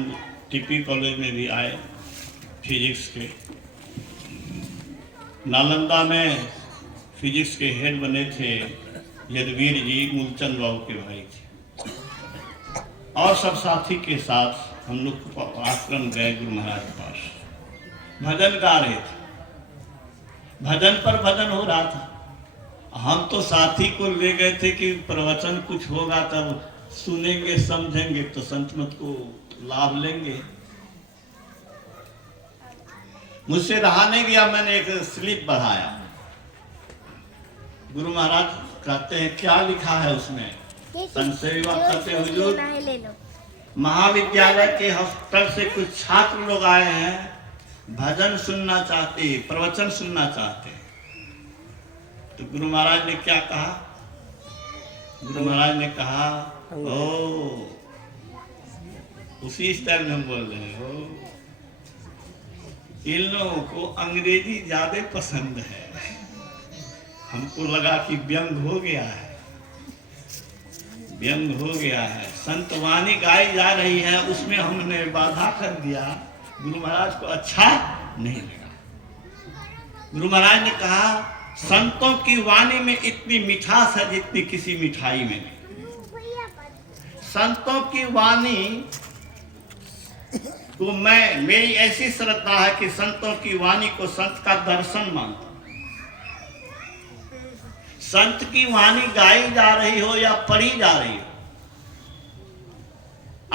TP कॉलेज में भी आए फिजिक्स के, नालंदा में फिजिक्स के हेड बने थे यदवीर जी, मूलचंद बाबू के भाई थे, और सब साथी के साथ हम लोग आश्रम गए गुरु महाराज के पास। भजन गा रहे थे, भजन पर भजन हो रहा था। हम तो साथी को ले गए थे कि प्रवचन कुछ होगा तब सुनेंगे समझेंगे तो संत मत को लाभ लेंगे। मुझसे रहा नहीं गया, मैंने एक स्लिप बढ़ाया। गुरु महाराज कहते हैं क्या लिखा है उसमें? संसेवा करते हुजूर, महाविद्यालय के हॉस्टल से कुछ छात्र लोग आए हैं, भजन सुनना चाहते, प्रवचन सुनना चाहते। तो गुरु महाराज ने क्या कहा? गुरु महाराज ने कहा, ओ उसी स्टाइल में हम बोल रहे हैं, ओ इन लोगों को अंग्रेजी ज्यादा पसंद है। हमको लगा कि व्यंग हो गया है, व्यंग हो गया है। संत वाणी गाई जा रही है, उसमें हमने बाधा कर दिया। गुरु महाराज को अच्छा नहीं लगा। गुरु महाराज ने कहा, संतों की वाणी में इतनी मिठास है जितनी किसी मिठाई में नहीं। संतों की वाणी तो मेरी ऐसी श्रद्धा है कि संतों की वाणी को संत का दर्शन मानता। संत की वाणी गाई जा रही हो या पढ़ी जा रही हो,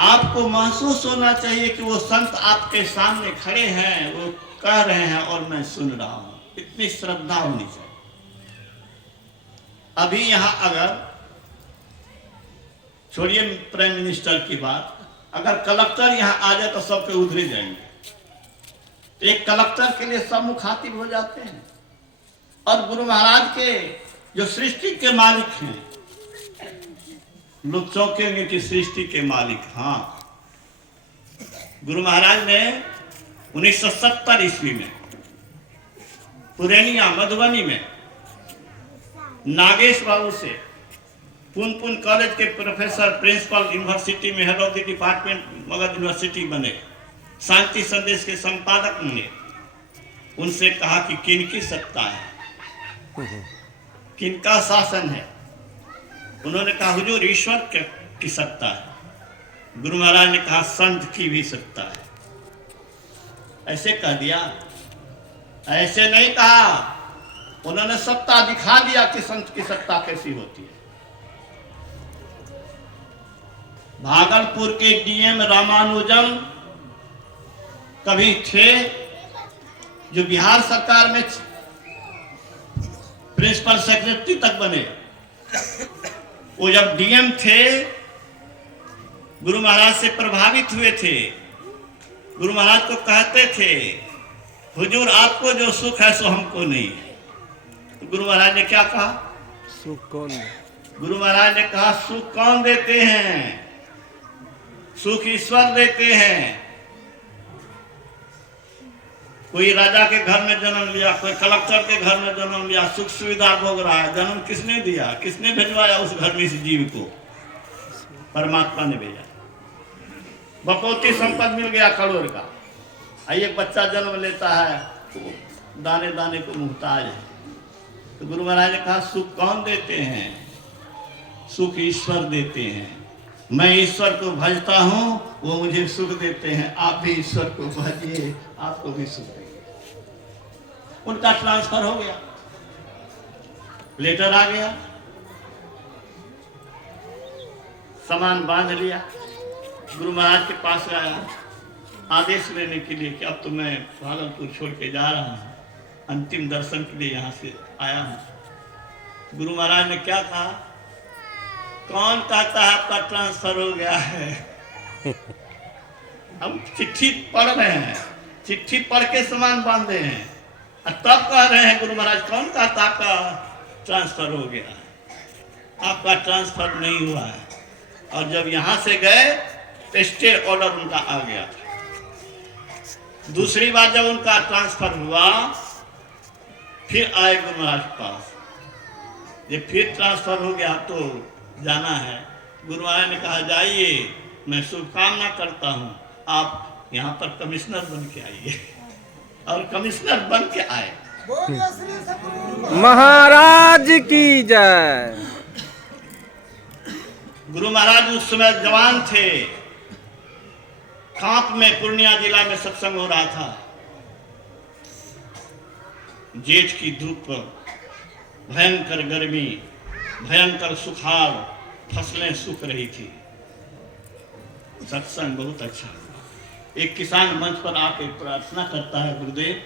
आपको महसूस होना चाहिए कि वो संत आपके सामने खड़े हैं, वो कह रहे हैं और मैं सुन रहा हूं। इतनी श्रद्धा होनी चाहिए। अभी यहां अगर, छोड़िए प्राइम मिनिस्टर की बात, अगर कलेक्टर यहां आ जाए तो सबके उधरे जाएंगे। एक कलेक्टर के लिए सब मुखातिब हो जाते हैं। और गुरु महाराज के जो सृष्टि के मालिक हैं, लोग चौंकेंगे कि सृष्टि के मालिक। हाँ, गुरु महाराज ने 1970 ईस्वी में पुरैनिया मधुबनी में नागेश बाबू से, पुनपुन कॉलेज के प्रोफेसर, प्रिंसिपल, यूनिवर्सिटी में head of the department Magadh university बने, शांति संदेश के संपादक बने। उनसे कहा कि किनकी सत्ता है, किनका शासन है? उन्होंने कहा हुजूर ईश्वर की सत्ता है। गुरु महाराज ने कहा संत की भी सत्ता है। ऐसे कह दिया? ऐसे नहीं कहा। उन्होंने सत्ता दिखा दिया कि संत की सत्ता कैसी होती है। भागलपुर के DM रामानुजम कभी थे, जो बिहार सरकार में प्रिंसिपल सेक्रेटरी तक बने। वो जब DM थे, गुरु महाराज से प्रभावित हुए थे। गुरु महाराज को कहते थे, हुजूर आपको जो सुख है सो हमको नहीं। तो गुरु महाराज ने क्या कहा? सुख कौन? गुरु महाराज ने कहा सुख कौन देते हैं? सुख ईश्वर देते हैं। कोई राजा के घर में जन्म लिया, कोई कलेक्टर के घर में जन्म लिया, सुख सुविधा भोग रहा है। जन्म किसने दिया? किसने भिजवाया उस घर में इस जीव को? परमात्मा ने भेजा। बकौती संपत्ति मिल गया करोड़ का। एक बच्चा जन्म लेता है, दाने दाने को मुहताज है। तो गुरु महाराज ने कहा सुख कौन देते हैं? सुख ईश्वर देते हैं। मैं ईश्वर को भजता हूं, वो मुझे सुख देते हैं। आप भी ईश्वर को भजिए, आपको भी सुख देंगे। उनका ट्रांसफर हो गया, लेटर आ गया, सामान बांध लिया, गुरु महाराज के पास आया आदेश लेने के लिए कि अब तो मैं भागलपुर छोड़ के जा रहा हूं, अंतिम दर्शन के लिए यहाँ से आया हूं। गुरु महाराज ने क्या कहा? कौन कहता है आपका ट्रांसफर हो गया है? हम चिट्ठी पढ़ रहे हैं, चिट्ठी पढ़ के सामान बांधे हैं, और तब कह रहे हैं गुरु महाराज कौन कहता आपका ट्रांसफर हो गया? आपका ट्रांसफर नहीं हुआ है। और जब यहां से गए तो स्टे ऑर्डर उनका आ गया था। दूसरी बार जब उनका ट्रांसफर हुआ, फिर आए गुरु महाराज के पास, ये फिर ट्रांसफर हो गया तो जाना है। गुरु महाराज ने कहा जाइए, मैं शुभकामना करता हूँ, आप यहाँ पर कमिश्नर बन के आइए। और कमिश्नर बन के आए। महाराज की जय। गुरु महाराज उस समय जवान थे। कांप में पूर्णिया जिला में सत्संग हो रहा था। जेठ की धूप, भयंकर गर्मी, भयंकर सुखाड़, फसलें सूख रही थी। सत्संग बहुत अच्छा। एक किसान मंच पर आके प्रार्थना करता है, गुरुदेव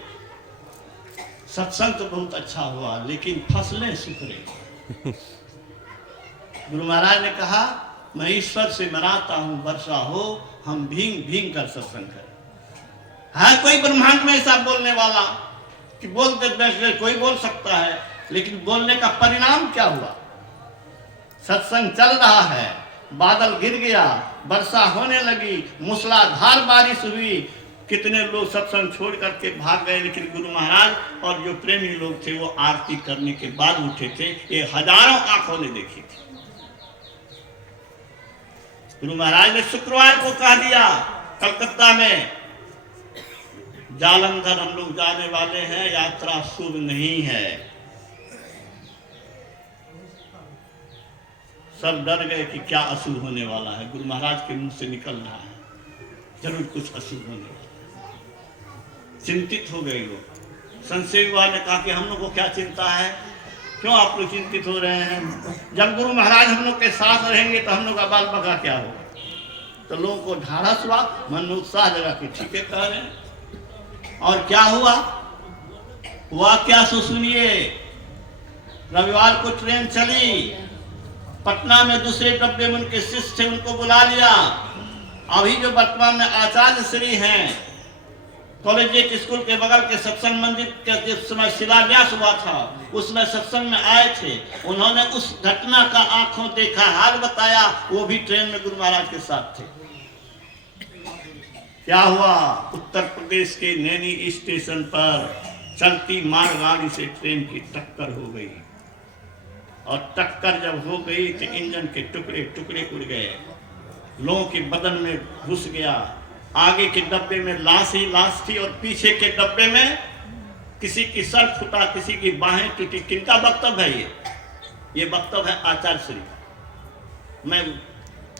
सत्संग तो बहुत अच्छा हुआ लेकिन फसलें सूख रही। गुरु महाराज ने कहा मैं ईश्वर से मनाता हूं वर्षा हो, हम भींग भींग कर सत्संग करें। है कोई ब्रह्मांड में ऐसा बोलने वाला कि बोलते कोई बोल सकता है, लेकिन बोलने का परिणाम क्या हुआ? सत्संग चल रहा है, बादल गिर गया, वर्षा होने लगी, मूसलाधार बारिश हुई, कितने लोग सत्संग छोड़ करके भाग गए। लेकिन गुरु महाराज और जो प्रेमी लोग थे वो आरती करने के बाद उठे थे। ये हजारों आंखों ने देखी थी। गुरु महाराज ने शुक्रवार को कह दिया कलकत्ता में, जालंधर हम लोग जाने वाले हैं, यात्रा शुभ नहीं है। सब डर गए कि क्या अशुभ होने वाला है। गुरु महाराज के मुंह से निकल रहा है, जरूर कुछ अशुभ होने वाला है। चिंतित हो गए लोग। संशय विभाग ने कहा कि हम लोग को क्या चिंता है, क्यों आप लोग चिंतित हो रहे हैं? जब गुरु महाराज हम लोग के साथ रहेंगे तो हम लोग का बाल बका क्या होगा? तो लोगों को ढाढ़स हुआ, मन में उत्साह लगा कि ठीक है कह रहे हैं। और क्या हुआ? क्या सो सुनिए। रविवार को ट्रेन चली, पटना में दूसरे डब्बे में उनके शिष्य थे, उनको बुला लिया। अभी जो वर्तमान में आचार्य श्री हैं, कॉलेज स्कूल के बगल के सत्संग मंदिर के जिस समय शिलान्यास हुआ था, उसमें सत्संग में आए थे। उन्होंने उस घटना का आंखों देखा हाल बताया। वो भी ट्रेन में गुरु महाराज के साथ थे। क्या हुआ? उत्तर प्रदेश के नैनी स्टेशन पर चलती मालगाड़ी से ट्रेन की टक्कर हो गई। और टक्कर जब हो गई तो इंजन के टुकड़े टुकड़े उड़ गए, लोगों के बदन में घुस गया। आगे के डब्बे में लाश ही लाश थी और पीछे के डब्बे में किसी की सर फूटा, किसी की बाहें टूटी। किनका वक्तव्य है ये वक्तव्य है आचार्य श्री का। मैं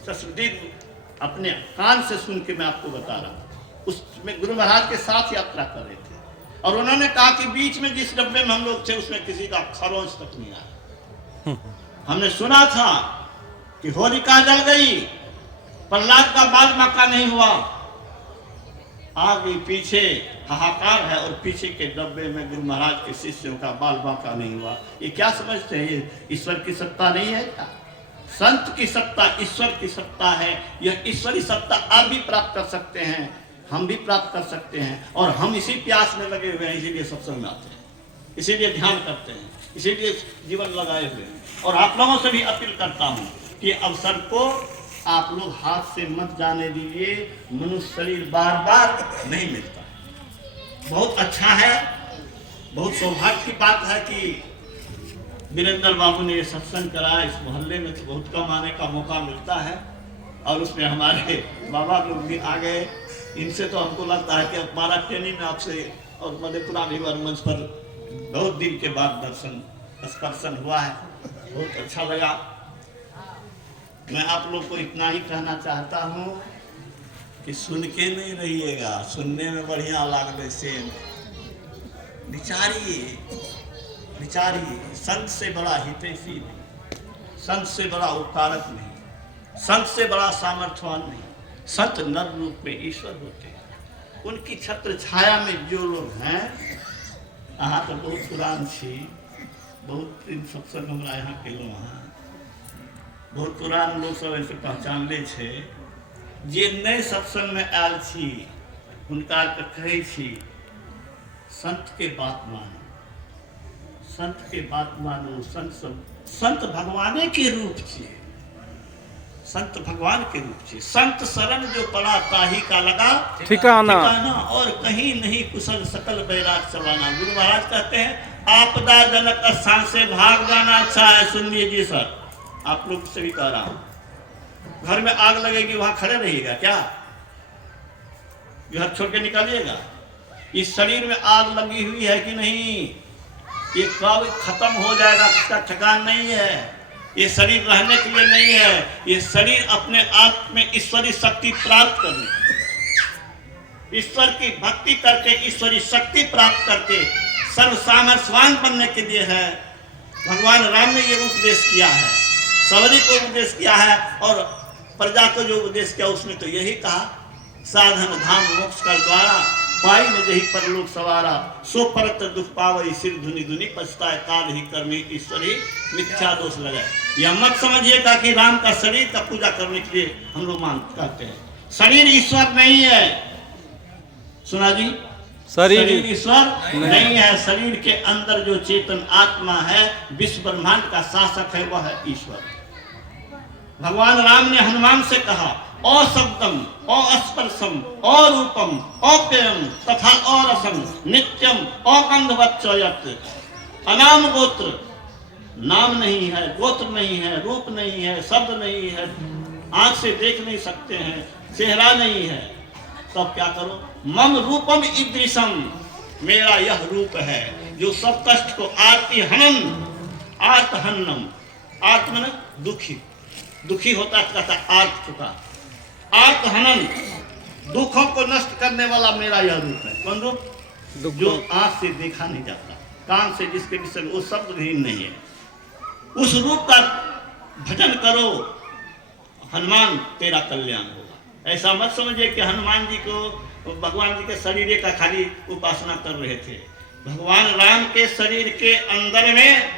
सस्मृति अपने कान से सुन के मैं आपको बता रहा हूँ। उसमें गुरु महाराज के साथ यात्रा कर रहे थे और उन्होंने कहा कि बीच में जिस डब्बे में हम लोग थे उसमें किसी का खरोंच तक नहीं आया। हमने सुना था कि होलिका जल गई, प्रहलाद का बाल बांका नहीं हुआ। आगे पीछे हाहाकार है और पीछे के डब्बे में गुरु महाराज के शिष्यों का बाल बांका नहीं हुआ। ये क्या समझते हैं? ये ईश्वर की सत्ता नहीं है क्या? संत की सत्ता ईश्वर की सत्ता है। यह ईश्वरी सत्ता आप भी प्राप्त कर सकते हैं, हम भी प्राप्त कर सकते हैं। और हम इसी प्यास में लगे हुए हैं, इसीलिए सत्संग में आते हैं, इसीलिए ध्यान करते हैं, इसीलिए जीवन लगाए हुए हैं। और आप लोगों से भी अपील करता हूँ कि अवसर को आप लोग हाथ से मत जाने दीजिए। मनुष्य शरीर बार बार नहीं मिलता। बहुत अच्छा है, बहुत सौभाग्य की बात है कि वीरेंद्र बाबू ने ये सत्संग कराया। इस मोहल्ले में तो बहुत कम आने का मौका मिलता है और उसमें हमारे बाबा लोग भी आ गए। इनसे तो हमको लगता है कि हमारा ट्रेनिंग आपसे और मधेपुरा भी मंच पर बहुत दिन के बाद दर्शन स्पर्शन हुआ है, बहुत अच्छा लगा। मैं आप लोग को इतना ही कहना चाहता हूँ कि सुन के नहीं रहिएगा, सुनने में बढ़िया लागने से विचारिए, विचारिए। संत से बड़ा हितैषी नहीं, संत से बड़ा उपकारक नहीं, संत से बड़ा सामर्थ्यवान नहीं। संत नर रूप में ईश्वर होते हैं। उनकी छत्र छाया में जो लोग हैं, अहाँ तो बहुत पुरान छी, बहुत दिन सत्संग हमरा यहाँ केलहुँ हँ, बहुत पुरान लोग सब ऐसे पहचानले छे। जे नए सत्संग में आयल छी हुनका के कहै छी संत के बात मानो, संत के बात मानो। संत भगवाने के रूप छे, संत भगवान के रूप छे। संत शरण जो पड़ा ताही का लगा ठिकाना, और कहीं नहीं कुशल सकल बैराग चलाना। गुरु महाराज कहते हैं आपदा जनक स्थान से भाग जाना अच्छा है। सुनिए जी सर, आप लोग से भी कह रहा हूं, घर में आग लगेगी वहां खड़े रहिएगा क्या? घर छोड़ के निकालिएगा? इस शरीर में आग लगी हुई है कि नहीं? ये कब खत्म हो जाएगा इसका ठिकाना नहीं है। ये शरीर रहने के लिए नहीं है, ये शरीर अपने आप में ईश्वरीय शक्ति प्राप्त करने, ईश्वर की भक्ति करके ईश्वरीय शक्ति प्राप्त करके सर्व सामर्थ्यवान बनने के लिए है। भगवान राम ने ये उपदेश किया है, सबरी को उपदेश किया है, और प्रजा को जो उपदेश किया उसमें तो यही कहा साधन धाम मोक्ष कर द्वारा पाई में जही परलोक सवारा सो परत दुख पावई सिर धुनि धुनि पछताए काल ही कर्मी ईश्वरी मिथ्या दोष लगाए। यह मत समझिएगा कि राम का शरीर का पूजा करने के लिए हम लोग मान करते हैं। शरीर ईश्वर नहीं है, सुना जी, शरीर ईश्वर नहीं है। शरीर के अंदर जो चेतन आत्मा है, विश्व ब्रह्मांड का शासक है, वह है ईश्वर। भगवान राम ने हनुमान से कहा अशब्दम अस्पर्शम अरूपम अप्ययम तथा अरसम नित्यम अगंधवच्चयत्। अनाम गोत्र, नाम नहीं है, गोत्र नहीं है, रूप नहीं है, शब्द नहीं है, आंख से देख नहीं सकते हैं, चेहरा नहीं है, तब क्या करो? मम रूपम ईदृशम, मेरा यह रूप है जो सब कष्ट को आर्ति हनन आर्त हन्नम, आर्त मन दुखी, दुखी होता कहता आर्त होता, आर्त हनन, दुखों को नष्ट करने वाला मेरा यह रूप है। कौन रूप? जो आंख से देखा नहीं जाता, कान से जिसके विषय में वो शब्द भी नहीं है, उस रूप का भजन करो, हनुमान तेरा कल्याण होगा। ऐसा मत समझिए कि हनुमान जी को भगवान जी के शरीर का खाली उपासना कर रहे थे। भगवान राम के शरीर के अंदर में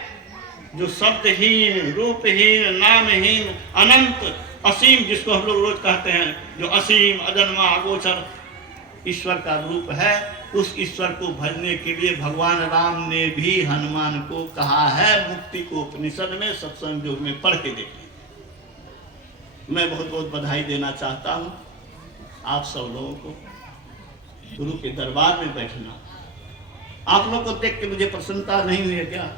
जो शब्दहीन, रूपहीन, नामहीन, अनंत, असीम, जिसको हम लोग रोज कहते हैं, जो असीम, अजन्मा, अगोचर ईश्वर का रूप है, उस ईश्वर को भजने के लिए भगवान राम ने भी हनुमान को कहा है। मुक्ति को उपनिषद में सत्संग योग में पढ़ के देखें। मैं बहुत बहुत बधाई देना चाहता हूँ आप सब लोगों को। गुरु के दरबार में बैठना, आप लोग को देख के मुझे प्रसन्नता नहीं हुई है क्या?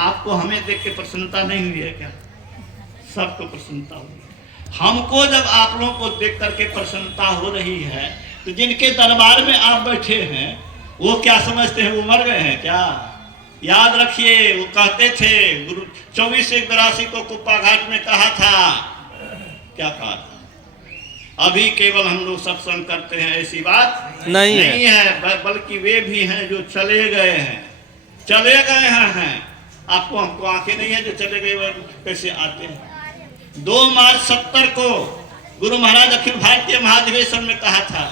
आपको हमें देख के प्रसन्नता नहीं हुई है क्या? सबको प्रसन्नता हुई। हमको जब आप लोगों को देख करके प्रसन्नता हो रही है, तो जिनके दरबार में आप बैठे हैं वो क्या समझते हैं? वो मर गए हैं क्या? याद रखिए, वो कहते थे, गुरु 24/82 को कुप्पा घाट में कहा था, क्या कहा था? अभी केवल हम लोग सत्संग करते हैं ऐसी बात नहीं है, बल्कि वे भी हैं जो चले गए हैं, चले गए हैं। आपको हमको आंखें नहीं है जो चले गए कैसे आते हैं? 2 मार्च 70 को गुरु महाराज अखिल भारतीय महाधिवेशन में कहा था,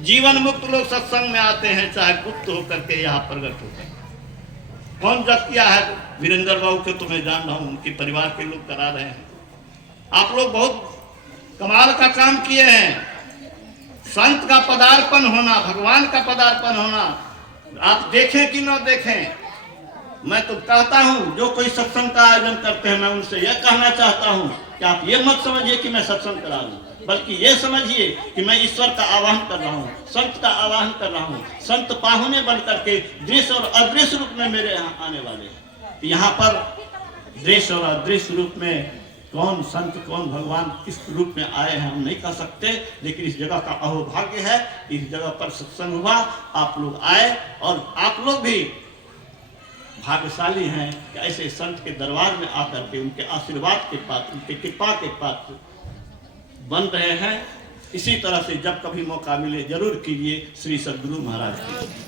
जीवन मुक्त लोग सत्संग में आते हैं, चाहे गुप्त होकर के यहाँ प्रकट होकर। कौन जब किया है? वीरेंद्र बाबू को तो मैं जान रहा हूँ, उनके परिवार के लोग करा रहे हैं। आप लोग बहुत कमाल का काम किए हैं। संत का पदार्पण होना, भगवान का पदार्पण होना, आप देखें कि न देखें, मैं तो कहता हूं जो कोई सत्संग का आयोजन करते हैं, मैं उनसे यह कहना चाहता हूं कि आप ये मत समझिए कि मैं सत्संग करा रहा हूं, बल्कि ये समझिए कि मैं ईश्वर का आवाहन कर रहा हूं, संत का आवाहन कर रहा हूं। संत पाहुने बन करके दृश्य और अदृश्य रूप में मेरे यहाँ आने वाले हैं। यहाँ पर दृश्य और अदृश्य रूप में कौन संत कौन भगवान किस रूप में आए हैं हम नहीं कह सकते, लेकिन इस जगह का अहोभाग्य है। इस जगह पर सत्संग हुआ, आप लोग आए और आप लोग भी भाग्यशाली हैं कि ऐसे संत के दरबार में आकर के उनके आशीर्वाद के पात्र, उनके कृपा के पात्र बन रहे हैं। इसी तरह से जब कभी मौका मिले जरूर कीजिए। श्री सद्गुरु महाराज की